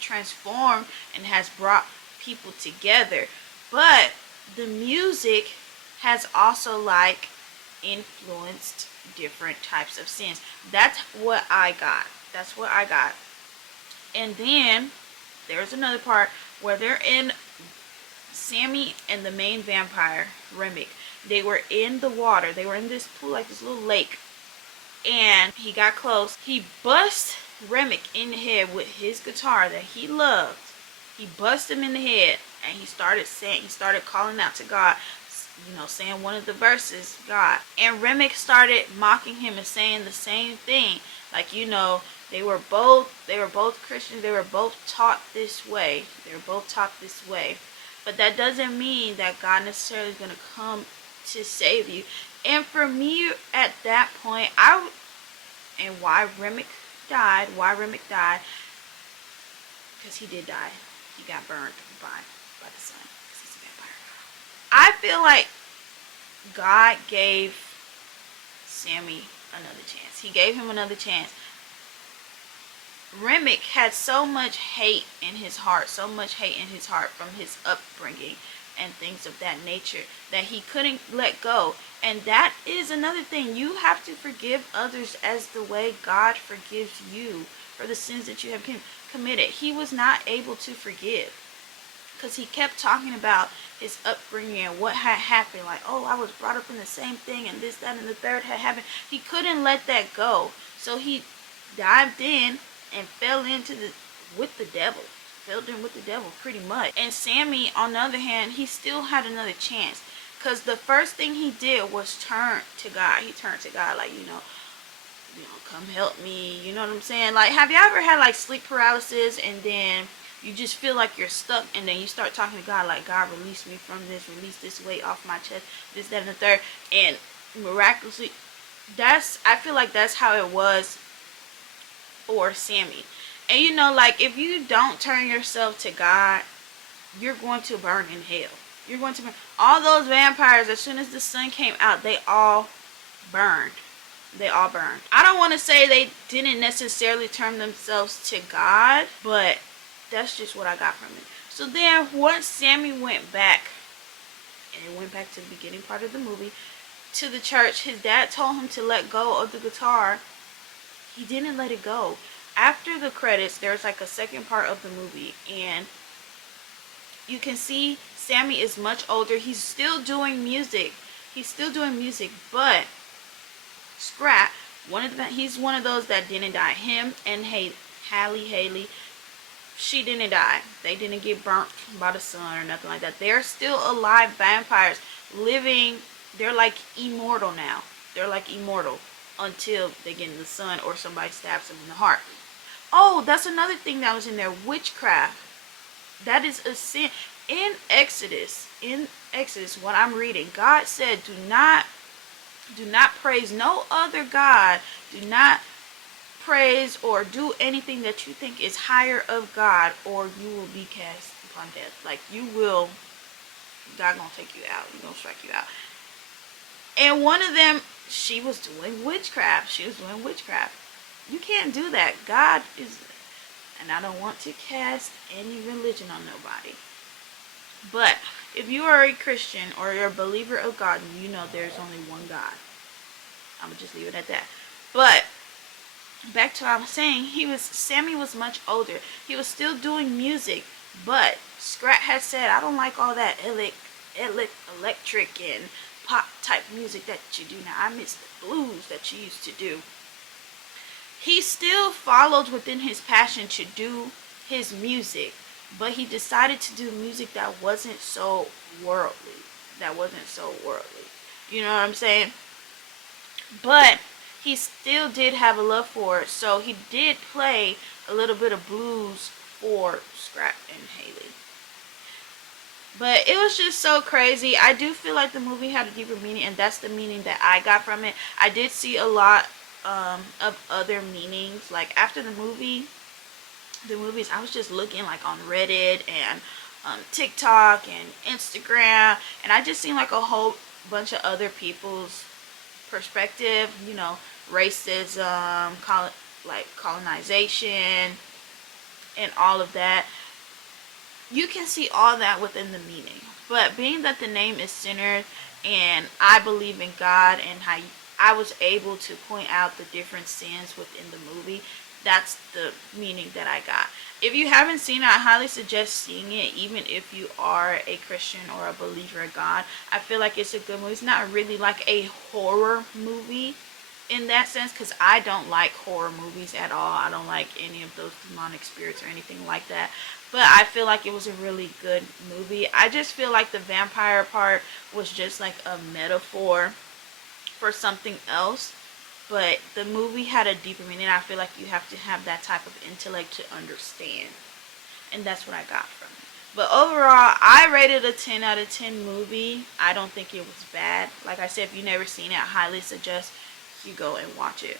transformed and has brought people together. But the music has also like influenced different types of sins. That's what I got. And then there's another part where they're in, Sammy and the main vampire, Remick, they were in the water. They were in this pool, like this little lake. And he got close. He bust Remick in the head with his guitar that he loved. He bust him in the head, and he started calling out to God, saying one of the verses, God. And Remick started mocking him and saying the same thing. Like, they were both Christians. They were both taught this way. But that doesn't mean that God necessarily is going to come to save you. And for me, at that point, why Remick died, because he did die. He got burned by the sun, because he's a vampire. I feel like God gave Sammy another chance. He gave him another chance. Remick had so much hate in his heart from his upbringing and things of that nature, that he couldn't let go. And that is another thing. You have to forgive others as the way God forgives you for the sins that you have committed. He was not able to forgive, because he kept talking about his upbringing and what had happened. Like, oh, I was brought up in the same thing, and this, that, and the third had happened. He couldn't let that go. So he dived in and fell in with the devil pretty much. And Sammy, on the other hand, he still had another chance, because the first thing he did was turn to God. He turned to God, like, come help me, you know what I'm saying? Like, have you ever had like sleep paralysis, and then you just feel like you're stuck, and then you start talking to God, like, God, release me from this, release this weight off my chest, this, that, and the third, and miraculously, I feel like that's how it was for Sammy. And like, if you don't turn yourself to God, you're going to burn in hell. You're going to burn. All those vampires, as soon as the sun came out, they all burned. I don't want to say they didn't necessarily turn themselves to God, but that's just what I got from it. So then once Sammy went back, and it went back to the beginning part of the movie, to the church, his dad told him to let go of the guitar. He didn't let it go. After the credits, there's like a second part of the movie, and you can see Sammy is much older. He's still doing music, but Scrap, he's one of those that didn't die. Him and Haley, she didn't die. They didn't get burnt by the sun or nothing like that. They're still alive vampires, living. They're like immortal now. Until they get in the sun or somebody stabs them in the heart. Oh, that's another thing that was in there. Witchcraft. That is a sin. In Exodus, what I'm reading, God said, do not praise no other God. Do not praise or do anything that you think is higher of God, or you will be cast upon death. Like, God gonna take you out. He's gonna strike you out. And one of them, she was doing witchcraft. You can't do that. God is, and I don't want to cast any religion on nobody, but if you are a Christian or you're a believer of God, you know there's only one God. I'm gonna just leave it at that. But back to what I was saying, Sammy was much older. He was still doing music, but Scrat had said, I don't like all that electric and pop type music that you do now. I miss the blues that you used to do. He still followed within his passion to do his music, but he decided to do music that wasn't so worldly. You know what I'm saying? But he still did have a love for it, so he did play a little bit of blues for Scrap and Haley. But it was just so crazy. I do feel like the movie had a deeper meaning, and that's the meaning that I got from it. I did see a lot of other meanings. Like after the movies, I was just looking like on Reddit and TikTok and Instagram, and I just seen like a whole bunch of other people's perspective. You know, racism, colonization, and all of that. You can see all that within the meaning. But being that the name is centered and I believe in God, and how I was able to point out the different sins within the movie, that's the meaning that I got. If you haven't seen it, I highly suggest seeing it, even if you are a Christian or a believer in God. I feel like it's a good movie. It's not really like a horror movie in that sense, because I don't like horror movies at all. I don't like any of those demonic spirits or anything like that. But I feel like it was a really good movie. I just feel like the vampire part was just like a metaphor for something else. But the movie had a deeper meaning. I feel like you have to have that type of intellect to understand. And that's what I got from it. But overall, I rated a 10 out of 10 movie. I don't think it was bad. Like I said, if you've never seen it, I highly suggest you go and watch it.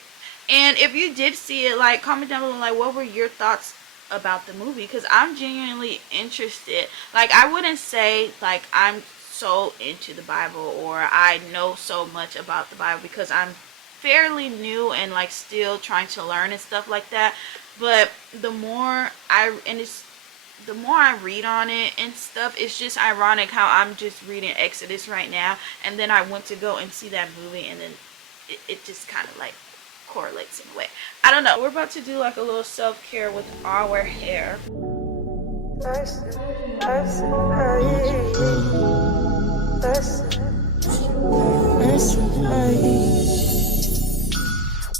And if you did see it, like, comment down below, like, what were your thoughts about the movie? Because I'm genuinely interested. Like, I wouldn't say like I'm so into the Bible or I know so much about the Bible, because I'm fairly new and like still trying to learn and stuff like that. But the more I read on it and stuff, it's just ironic how I'm just reading Exodus right now, and then I went to go and see that movie, and then it just kind of like correlates in a way. I don't know. We're about to do like a little self-care with our hair.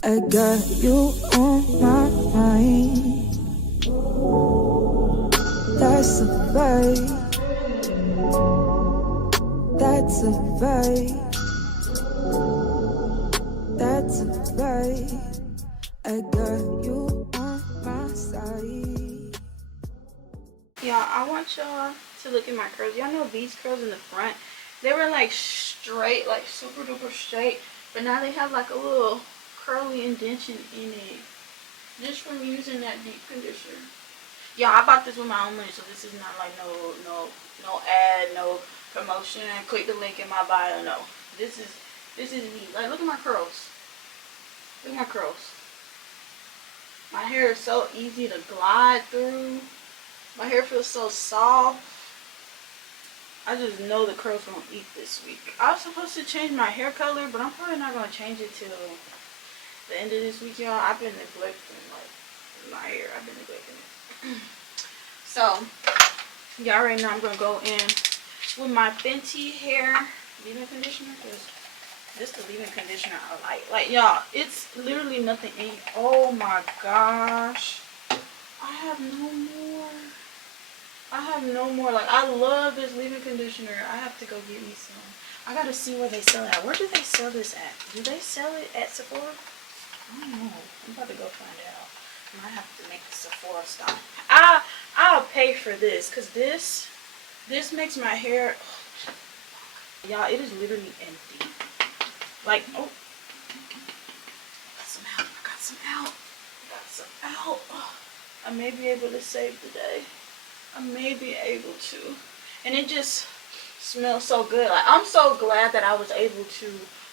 I got you on my mind. That's a vibe. That's a vibe. That's a vibe. I got you on my side. Y'all, I want y'all to look at my curls. Y'all know these curls in the front, they were like straight, like super duper straight, but now they have like a little curly indentation in it, just from using that deep conditioner. Y'all, I bought this with my own money, so this is not like no ad, no promotion. Click the link in my bio. No, this is me. Like, look at my curls. Look at my curls. My hair is so easy to glide through. My hair feels so soft. I just know the curls won't eat this week. I was supposed to change my hair color, but I'm probably not going to change it till the end of this week, y'all. I've been neglecting like my hair. I've been neglecting it. So, y'all, right now I'm going to go in with my Fenty hair leave-in conditioner, because this is the leave-in conditioner I like. Like, y'all, it's literally nothing in it. Oh my gosh. I have no more. Like, I love this leave-in conditioner. I have to go get me some. I gotta see where they sell it at. Where do they sell this at? Do they sell it at Sephora? I don't know. I'm about to go find out. I might have to make a Sephora stop. I'll pay for this, because this makes my hair, y'all, it is literally empty. Like, oh, I got some out. Oh, I may be able to save the day. I may be able to. And it just smells so good. Like, I'm so glad that I was able to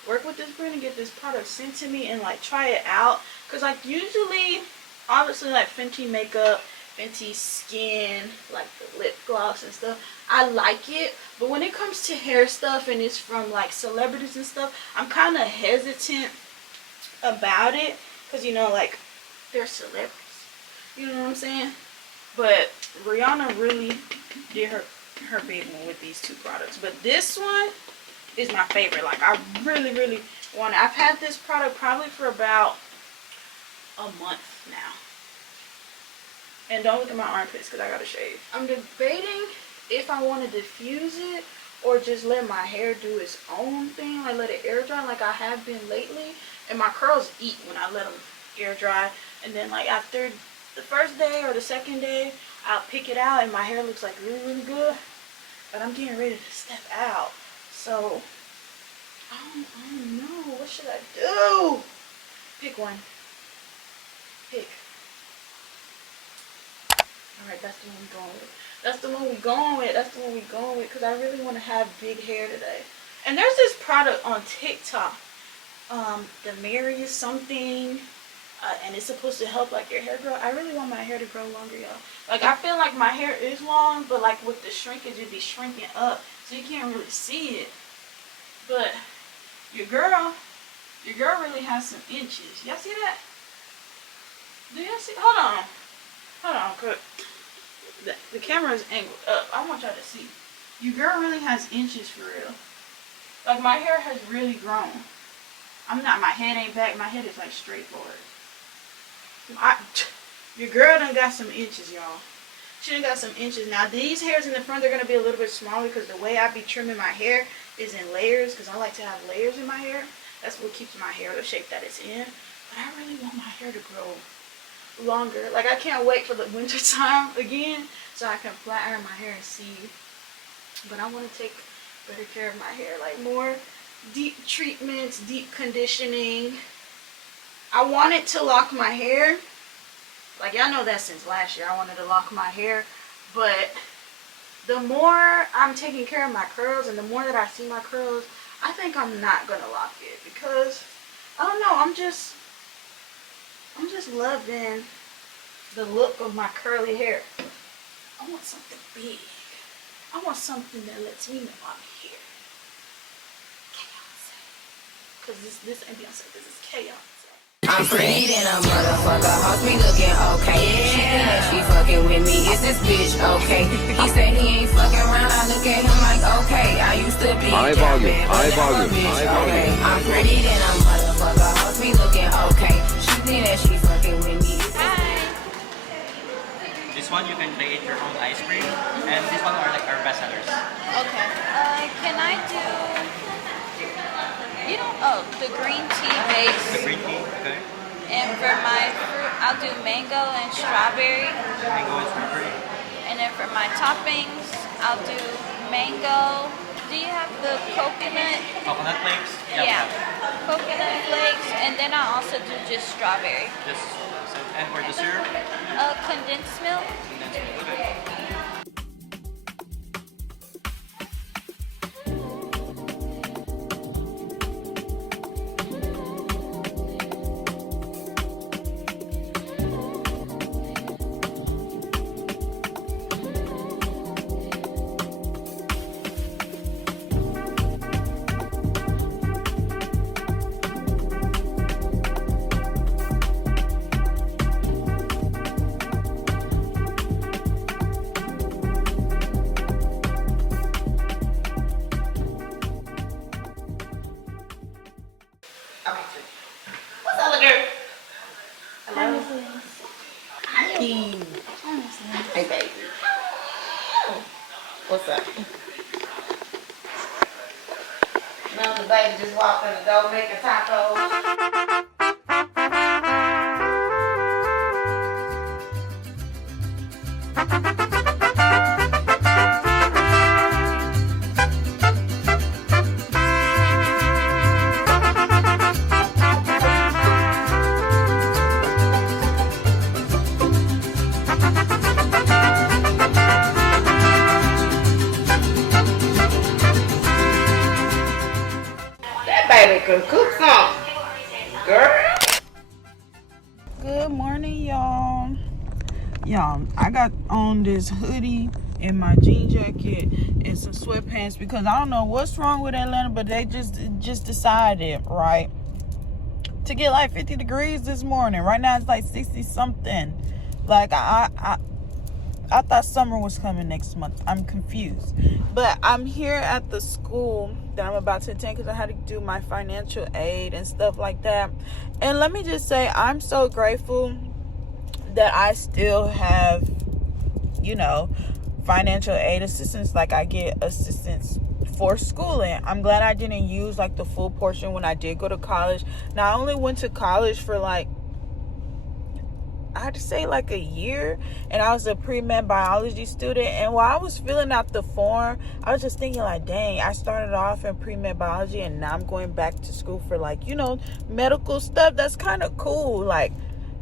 work with this brand and get this product sent to me and like try it out. Because like usually, obviously, like Fenty makeup, Fenty skin, like the lip gloss and stuff, I like it. But when it comes to hair stuff and it's from like celebrities and stuff, I'm kind of hesitant about it. Because, you know, like they're celebrities. You know what I'm saying? But Rihanna really did her big one with these two products. But this one is my favorite. Like, I really, really want it. I've had this product probably for about a month now. And don't look at my armpits because I gotta shave. I'm debating if I want to diffuse it or just let my hair do its own thing, like let it air dry like I have been lately. And my curls eat when I let them air dry. And then like after the first day or the second day, I'll pick it out and my hair looks like really, really good. But I'm getting ready to step out. So, I don't know. What should I do? Pick one. Pick. Alright, that's the one we're going with. That's the one we're going with. That's the one we're going with. Because I really want to have big hair today. And there's this product on TikTok. The Mary is something. And it's supposed to help like your hair grow. I really want my hair to grow longer, y'all. Like, I feel like my hair is long. But like with the shrinkage, it'd be shrinking up. So you can't really see it. But your girl really has some inches. Y'all see that? Do y'all see? Hold on. Hold on, cause the camera is angled up. I want y'all to see. Your girl really has inches for real. Like, my hair has really grown. My head ain't back. My head is like straight forward. Your girl done got some inches, y'all. She done got some inches. Now, these hairs in the front, they're going to be a little bit smaller because the way I be trimming my hair is in layers, because I like to have layers in my hair. That's what keeps my hair the shape that it's in. But I really want my hair to grow longer. Like, I can't wait for the winter time again so I can flat iron my hair and see. But I want to take better care of my hair, like more deep treatments, deep conditioning. I wanted to lock my hair. Like, y'all know that since last year I wanted to lock my hair. But the more I'm taking care of my curls and the more that I see my curls, I think I'm not gonna lock it, because I don't know, I'm just loving the look of my curly hair. I want something big. I want something that lets me know I'm here. Beyonce. Because this ain't Beyonce, this is K-Beyonce. I'm pretty than a motherfucker, hoes be looking okay. She think that she fucking with me, is this bitch okay? He said he ain't fucking around, I look at him like okay. I used to be high volume, high volume, high volume. I'm pretty than a motherfucker, hoes be looking okay. She think that she fucking with me. This one you can create your own ice cream, and this one are like our best sellers. Okay. Can I do, the green tea base? The green tea, okay. And for my fruit, I'll do mango and strawberry. Mango and strawberry. And then for my toppings, I'll do mango. Do you have the coconut? Coconut flakes? Yeah. Coconut flakes. And then I'll also do just strawberry. Just, and for the syrup? Condensed milk. Condensed milk, okay. Hey, baby. What's up? Now the baby just walked in the door making tacos. Baby can cook something, girl. Good morning, y'all. I got on this hoodie and my jean jacket and some sweatpants because I don't know what's wrong with Atlanta, but they just decided, right? to get like 50 degrees this morning. Right now it's like 60 something. Like I thought summer was coming next month. I'm confused. But I'm here at the school that I'm about to attend because I had to do my financial aid and stuff like that. And let me just say, I'm so grateful that I still have, you know, financial aid assistance. Like I get assistance for schooling. I'm glad I didn't use like the full portion when I did go to college. Now I only went to college for like, I had to say like a year, and I was a pre-med biology student. And while I was filling out the form, I was just thinking like, dang, I started off in pre-med biology and now I'm going back to school for like, you know, medical stuff. That's kind of cool. Like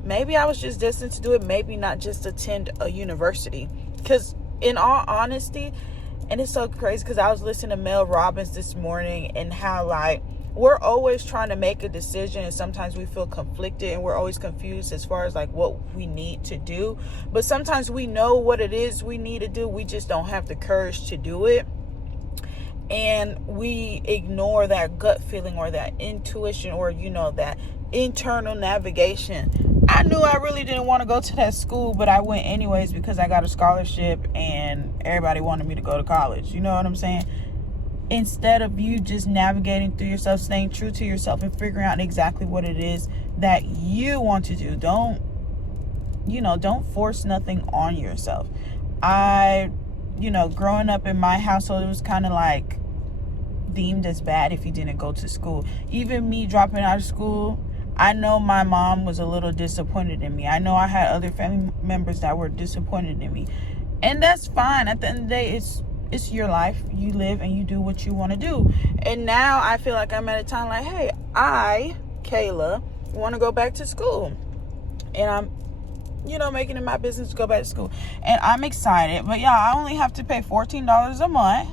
maybe I was just destined to do it, maybe not just attend a university. Because in all honesty, and it's so crazy because I was listening to Mel Robbins this morning and how like we're always trying to make a decision, and sometimes we feel conflicted and we're always confused as far as like what we need to do. But sometimes we know what it is we need to do, we just don't have the courage to do it, and we ignore that gut feeling or that intuition or, you know, that internal navigation. I knew I really didn't want to go to that school, but I went anyways because I got a scholarship and everybody wanted me to go to college. You know what I'm saying? Instead of you just navigating through yourself, staying true to yourself and figuring out exactly what it is that you want to do. Don't force nothing on yourself. Growing up in my household, it was kind of like deemed as bad if you didn't go to school. Even me dropping out of school, I know my mom was a little disappointed in me. I know I had other family members that were disappointed in me. And that's fine. At the end of the day, it's your life. You live and you do what you want to do. And now I feel like I'm at a time like, hey, Kayla, want to go back to school. And I'm, making it my business to go back to school. And I'm excited. But yeah, I only have to pay $14 a month.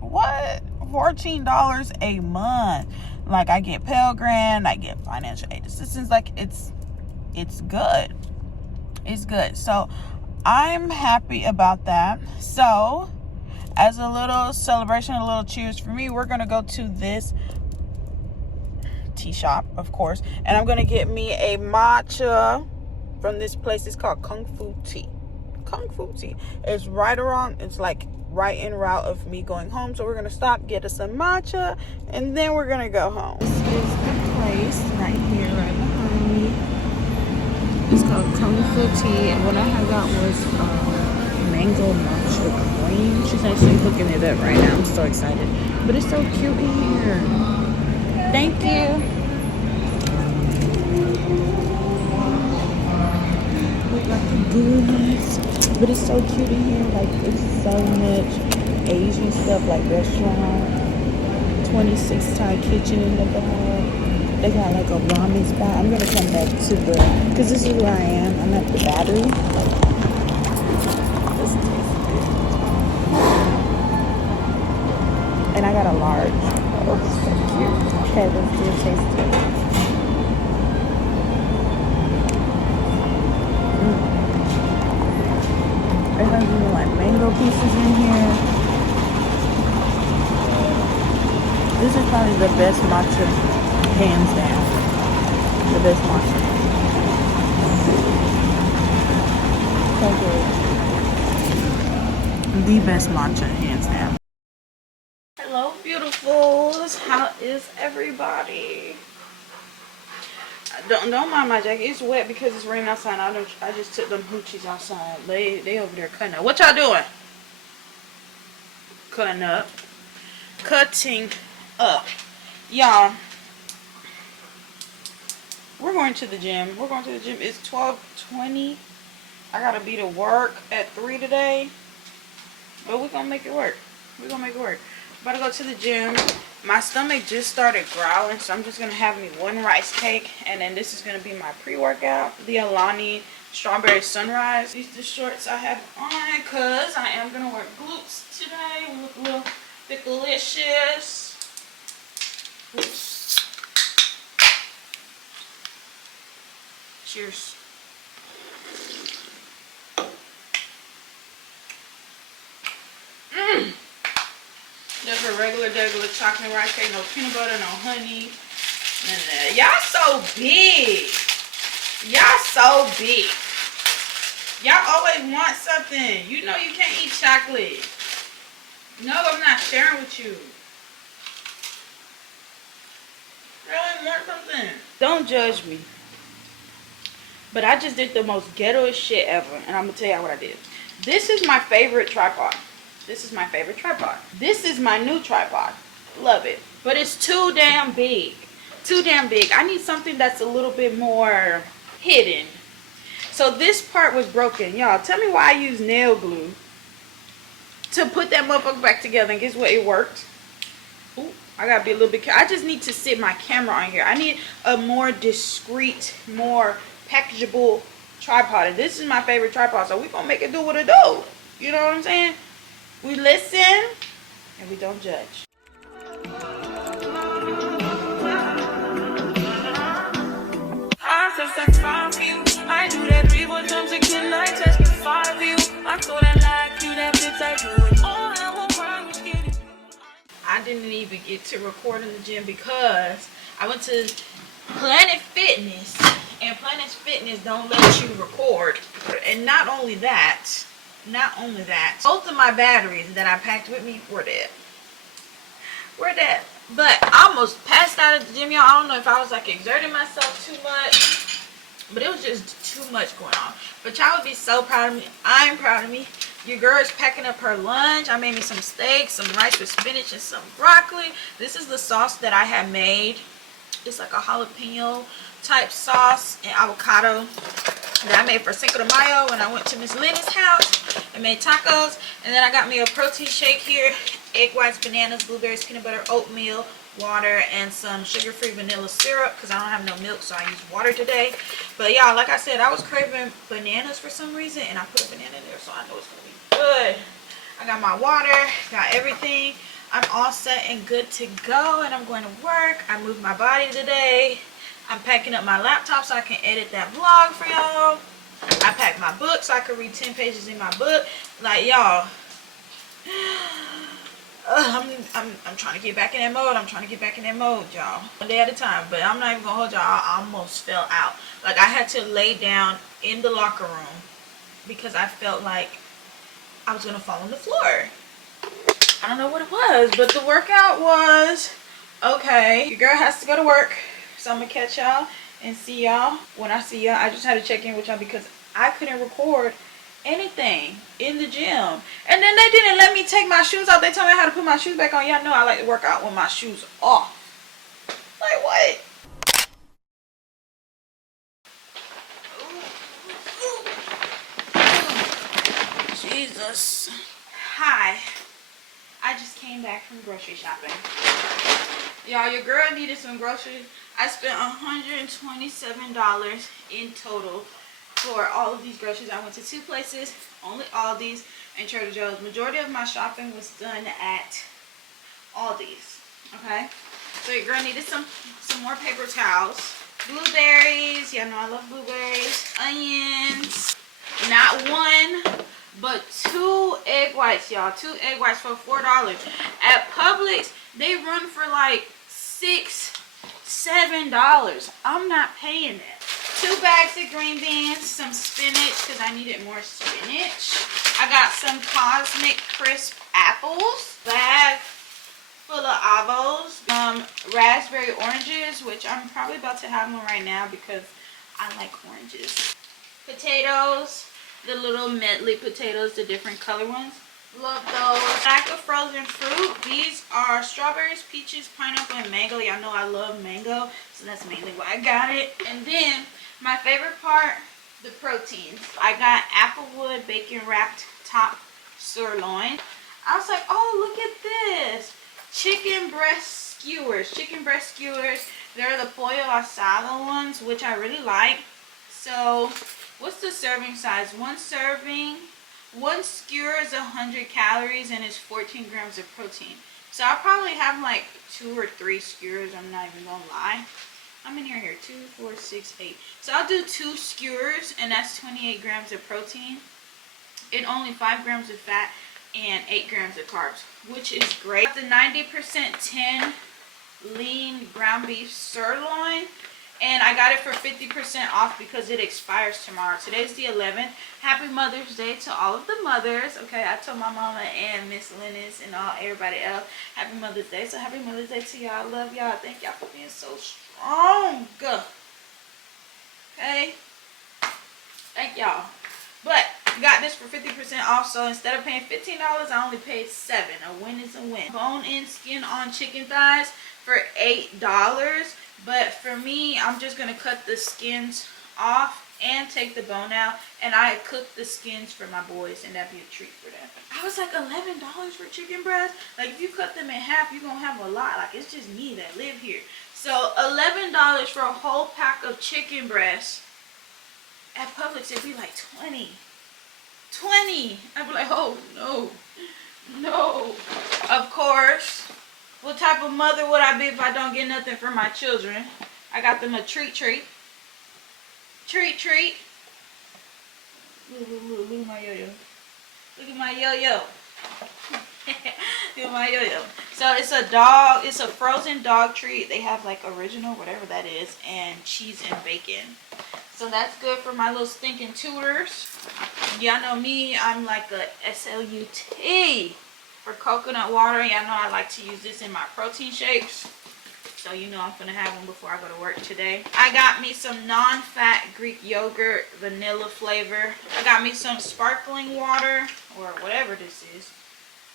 What? $14 a month. Like I get Pell Grant, I get financial aid assistance. Like it's good. It's good. So I'm happy about that. So as a little celebration, a little cheers for me, we're going to go to this tea shop, of course. And I'm going to get me a matcha from this place. It's called Kung Fu Tea. Kung Fu Tea. It's right en route of me going home. So we're going to stop, get us some matcha, and then we're going to go home. This is the place right here, right behind me. It's called Kung Fu Tea, and what I had got was mango matcha cream. She's actually hooking it up right now. I'm so excited. But it's so cute in here. Thank you. We got the goods. But it's so cute in here. Like, it's so much Asian stuff, like restaurant. 26 Thai kitchen in the back. They got like a ramen spot. I'm gonna come back to because this is where I am. I'm at the Battery. And I got a large. Oh, it's so cute. Okay, let's do a taste it. It has even like mango pieces in here. This is probably the best matcha, hands down. The best matcha. So good. The best matcha, hands down. Hello, beautifuls. How is everybody? Don't mind my jacket. It's wet because it's raining outside. I just took them hoochies outside. They over there cutting up. What y'all doing? Cutting up. Cutting up. Y'all, we're going to the gym. It's 12:20. I gotta be to work at 3 today. But we're gonna make it work. About to go to the gym. My stomach just started growling, so I'm just gonna have me one rice cake, and then this is gonna be my pre-workout, the Alani Strawberry Sunrise. These are the shorts I have on because I am gonna work glutes today. We look a little thick-delicious. Oops. Cheers. Just a regular chocolate rice cake, no peanut butter, no honey, Y'all so big. Y'all so big. Y'all always want something. You know you can't eat chocolate. No, I'm not sharing with you. I really want something. Don't judge me. But I just did the most ghettoest shit ever. And I'm going to tell y'all what I did. This is my favorite tripod. This is my favorite tripod. This is my new tripod. Love it. But it's too damn big. Too damn big. I need something that's a little bit more hidden. So this part was broken. Y'all, tell me why I use nail glue to put that motherfucker back together. And guess what? It worked. Ooh, I gotta be a little bit careful. I just need to sit my camera on here. I need a more discreet, more packageable tripod. And this is my favorite tripod. So we're gonna make it do what it do. You know what I'm saying? We listen and we don't judge. I do that 3-4 times again. I touch the 5 you. I thought I like you, that bitch. I do it all. I won't cry. I didn't even get to record in the gym because I went to Planet Fitness, and Planet Fitness don't let you record. And not only that, both of my batteries that I packed with me were dead. But I almost passed out at the gym, y'all. I don't know if I was like exerting myself too much, but it was just too much going on. But y'all would be so proud of me. I'm proud of me. Your girl is packing up her lunch. I made me some steak, some rice with spinach, and some broccoli. This is the sauce that I had made. It's like a jalapeno type sauce and avocado that I made for Cinco de Mayo when I went to Miss Lenny's house and made tacos. And then I got me a protein shake here. Egg whites, bananas, blueberries, peanut butter, oatmeal, water, and some sugar-free vanilla syrup because I don't have no milk, so I use water today. But y'all, like I said, I was craving bananas for some reason, and I put a banana in there, so I know it's going to be good. I got my water, got everything. I'm all set and good to go, and I'm going to work. I moved my body today. I'm packing up my laptop so I can edit that vlog for y'all. I packed my book so I can read 10 pages in my book. Like, y'all, I'm trying to get back in that mode. Y'all. One day at a time. But I'm not even gonna hold y'all. I almost fell out. Like, I had to lay down in the locker room because I felt like I was gonna fall on the floor. I don't know what it was, but the workout was okay. Your girl has to go to work, so I'm gonna catch y'all and see y'all when I see y'all. I just had to check in with y'all because I couldn't record anything in the gym, and then they didn't let me take my shoes off. They told me how to put my shoes back on. Y'all know I like to work out with my shoes off. Like, what? Jesus. Hi, I just came back from grocery shopping. Y'all, your girl needed some groceries. I spent $127 in total for all of these groceries. I went to 2 places, only Aldi's and Trader Joe's. Majority of my shopping was done at Aldi's. Okay, so your girl needed some more paper towels, blueberries. Y'all know I love blueberries. Onions. Not 1 but 2 egg whites, y'all. 2 egg whites for $4. At Publix they run for like $6-7. I'm not paying that. 2 bags of green beans, some spinach because I needed more spinach. I got some Cosmic Crisp apples, bag full of avos, raspberry oranges, which I'm probably about to have one right now because I like oranges. Potatoes, the little medley potatoes, the different color ones. Love those. Pack of frozen fruit. These are strawberries, peaches, pineapple, and mango. Y'all know I love mango, so that's mainly why I got it. And then my favorite part, the proteins. I got Applewood bacon wrapped top sirloin. I was like, oh, look at this. Chicken breast skewers. They're the pollo asado ones, which I really like. So what's the serving size? 1 serving. 1 skewer is 100 calories and it's 14 grams of protein. So I'll probably have like 2 or 3 skewers. I'm not even gonna lie. How many are here? 2, 4, 6, 8. So I'll do 2 skewers and that's 28 grams of protein and only 5 grams of fat and 8 grams of carbs, which is great. The 90% tin lean ground beef sirloin. And I got it for 50% off because it expires tomorrow. Today's the 11th. Happy Mother's Day to all of the mothers. Okay, I told my mama and Miss Lennis and everybody else Happy Mother's Day. So happy Mother's Day to y'all. Love y'all. Thank y'all for being so strong. Okay. Thank y'all. But got this for 50% off. So instead of paying $15, I only paid $7. A win is a win. Bone-in skin-on chicken thighs for $8. But for me, I'm just going to cut the skins off and take the bone out. And I cook the skins for my boys, and that'd be a treat for them. I was like, $11 for chicken breast? Like, if you cut them in half, you're going to have a lot. Like, it's just me that live here. So, $11 for a whole pack of chicken breast. At Publix, it'd be like 20. I'd be like, oh, no. Of course. What type of mother would I be if I don't get nothing for my children? I got them a treat. Treat. Look at my yo-yo. Look at my yo-yo. Look at my yo-yo. So it's a dog. It's a frozen dog treat. They have like original, whatever that is, and cheese and bacon. So that's good for my little stinking tutors. Y'all know me. I'm like a SLUT for coconut water. Y'all know I like to use this in my protein shakes. So you know I'm gonna have one before I go to work today. I got me some non-fat Greek yogurt, vanilla flavor. I got me some sparkling water, or whatever this is.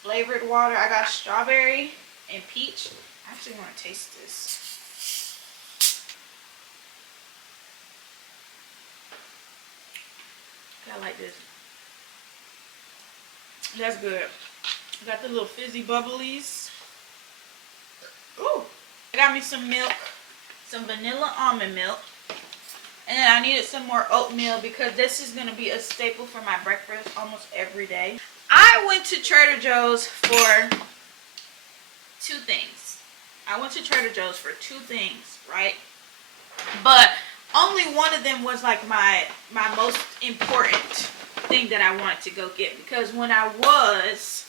Flavored water. I got strawberry and peach. I actually want to taste this. I like this. That's good. Got the little fizzy bubblies. Ooh. I got me some milk, some vanilla almond milk. And then I needed some more oatmeal because this is going to be a staple for my breakfast almost every day. I went to Trader Joe's for two things. Right? But only one of them was like my most important thing that I wanted to go get, because when I was,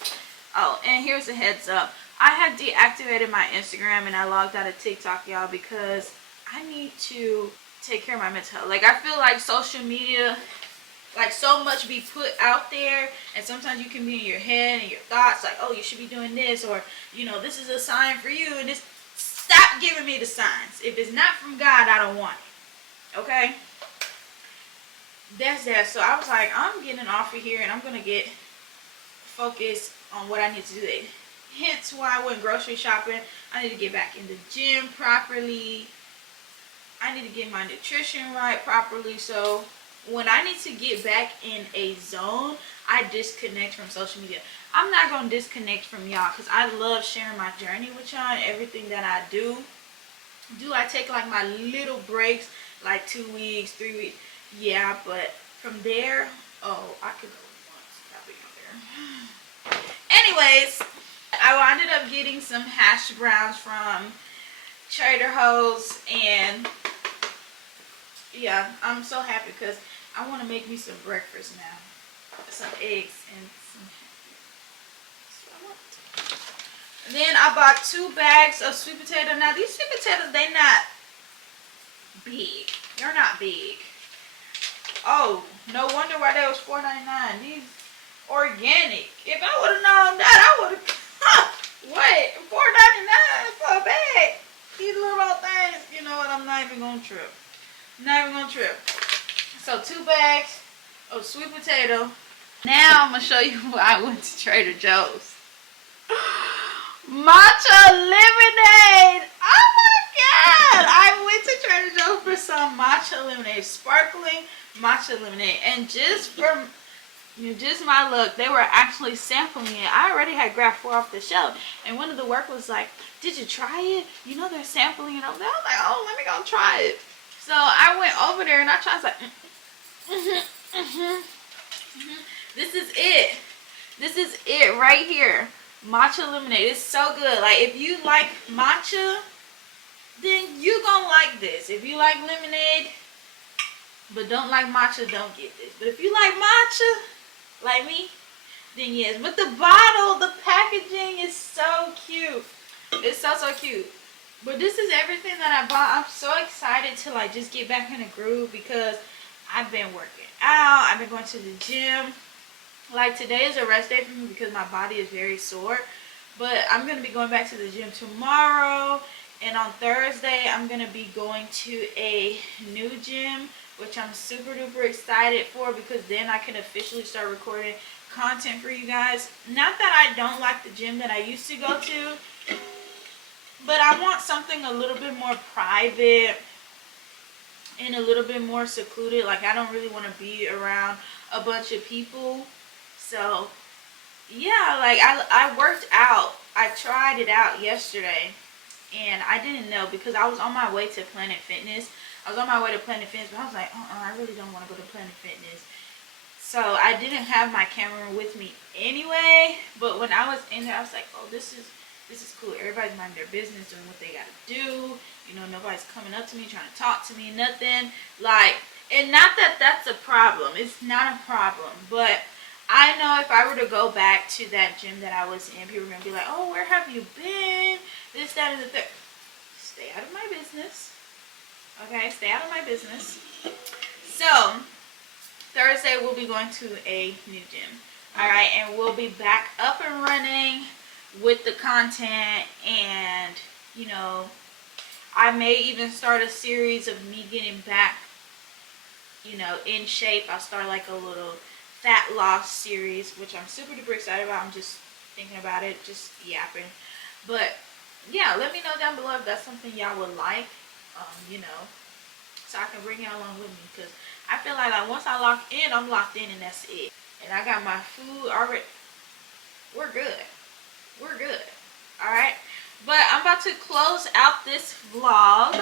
and here's a heads up, I had deactivated my Instagram and I logged out of TikTok, y'all, because I need to take care of my mental health. Like, I feel like social media, like, so much be put out there, and sometimes you can be in your head and your thoughts like, oh, you should be doing this, or, you know, this is a sign for you, and this. Stop giving me the signs. If it's not from God, I don't want it. Okay? That's that. So I was like, I'm getting off of here and I'm going to get focused on what I need to do. Hence why I went grocery shopping. I need to get back in the gym properly. I need to get my nutrition right properly. So when I need to get back in a zone, I disconnect from social media. I'm not going to disconnect from y'all because I love sharing my journey with y'all and everything that I do. Do I take like my little breaks, like 2 weeks, 3 weeks? Yeah, but from there, I could go once. Probably go there. Anyways, I ended up getting some hash browns from Trader Joe's, and yeah, I'm so happy because I want to make me some breakfast now. Some eggs and some. And then I bought 2 bags of sweet potato. Now these sweet potatoes, they're not big. They're not big. Oh, no wonder why they was $4.99. These organic. If I would have known that, I would have. What? $4.99 for a bag. These little old things. You know what? I'm not even gonna trip. So 2 bags of sweet potato. Now I'm gonna show you why I went to Trader Joe's. Matcha lemonade. Oh my God! I went to Trader Joe's for some matcha lemonade, sparkling matcha lemonade, and just my luck, they were actually sampling it. I already had grabbed 4 off the shelf, and one of the workers was like, "Did you try it? You know they're sampling it over there." I was like, "Oh, let me go try it." So I went over there and I tried. This is it. This is it right here. Matcha lemonade. It's so good. Like, if you like matcha, then you gonna like this. If you like lemonade but don't like matcha, don't get this. But if you like matcha, like me, then yes. But the bottle, the packaging is so cute. It's so cute. But this is everything that I bought. I'm so excited to like just get back in the groove because I've been working out. I've been going to the gym. Like today is a rest day for me because my body is very sore. But I'm going to be going back to the gym tomorrow. And on Thursday, I'm going to be going to a new gym, which I'm super duper excited for because then I can officially start recording content for you guys. Not that I don't like the gym that I used to go to, but I want something a little bit more private and a little bit more secluded. Like I don't really want to be around a bunch of people. So yeah, like I worked out. I tried it out yesterday and I didn't know because I was on my way to Planet Fitness. I was on my way to Planet Fitness, but I was like, I really don't want to go to Planet Fitness. So I didn't have my camera with me anyway, but when I was in there, I was like, oh, this is cool. Everybody's minding their business, doing what they gotta do. You know, nobody's coming up to me, trying to talk to me, nothing. Like, and not that that's a problem. It's not a problem, but I know if I were to go back to that gym that I was in, people are gonna be like, oh, where have you been? This, that, and the third. Stay out of my business. Okay, stay out of my business. So Thursday we'll be going to a new gym. Alright, and we'll be back up and running with the content, and you know, I may even start a series of me getting back, you know, in shape. I'll start like a little fat loss series, which I'm super duper excited about. I'm just thinking about it, just yapping. But yeah, let me know down below if that's something y'all would like, you know, so I can bring y'all along with me, because I feel like once I lock in, I'm locked in and that's it. And I got my food already. We're good. We're good. Alright. But I'm about to close out this vlog.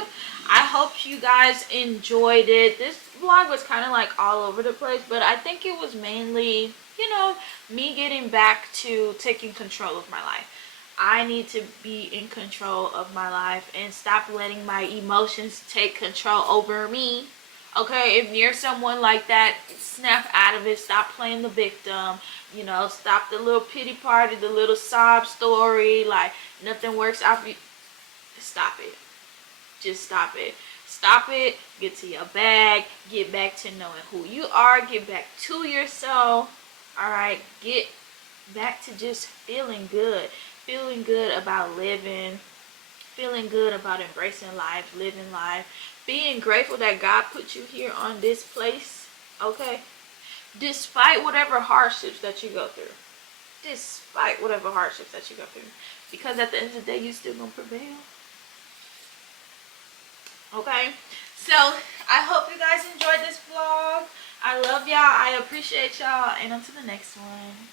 I hope you guys enjoyed it. This vlog was kind of like all over the place, but I think it was mainly, you know, me getting back to taking control of my life. I need to be in control of my life and stop letting my emotions take control over me. Okay, if you're someone like that, snap out of it. Stop playing the victim. You know, stop the little pity party, the little sob story. Like, nothing works out for you. Stop it. Just stop it. Stop it. Get to your bag. Get back to knowing who you are. Get back to yourself. Alright, get back to just feeling good. Feeling good about living. Feeling good about embracing life, living life. Being grateful that God put you here on this place, okay? Despite whatever hardships that you go through. Despite whatever hardships that you go through. Because at the end of the day, you still gonna prevail. Okay? So, I hope you guys enjoyed this vlog. I love y'all. I appreciate y'all. And until the next one.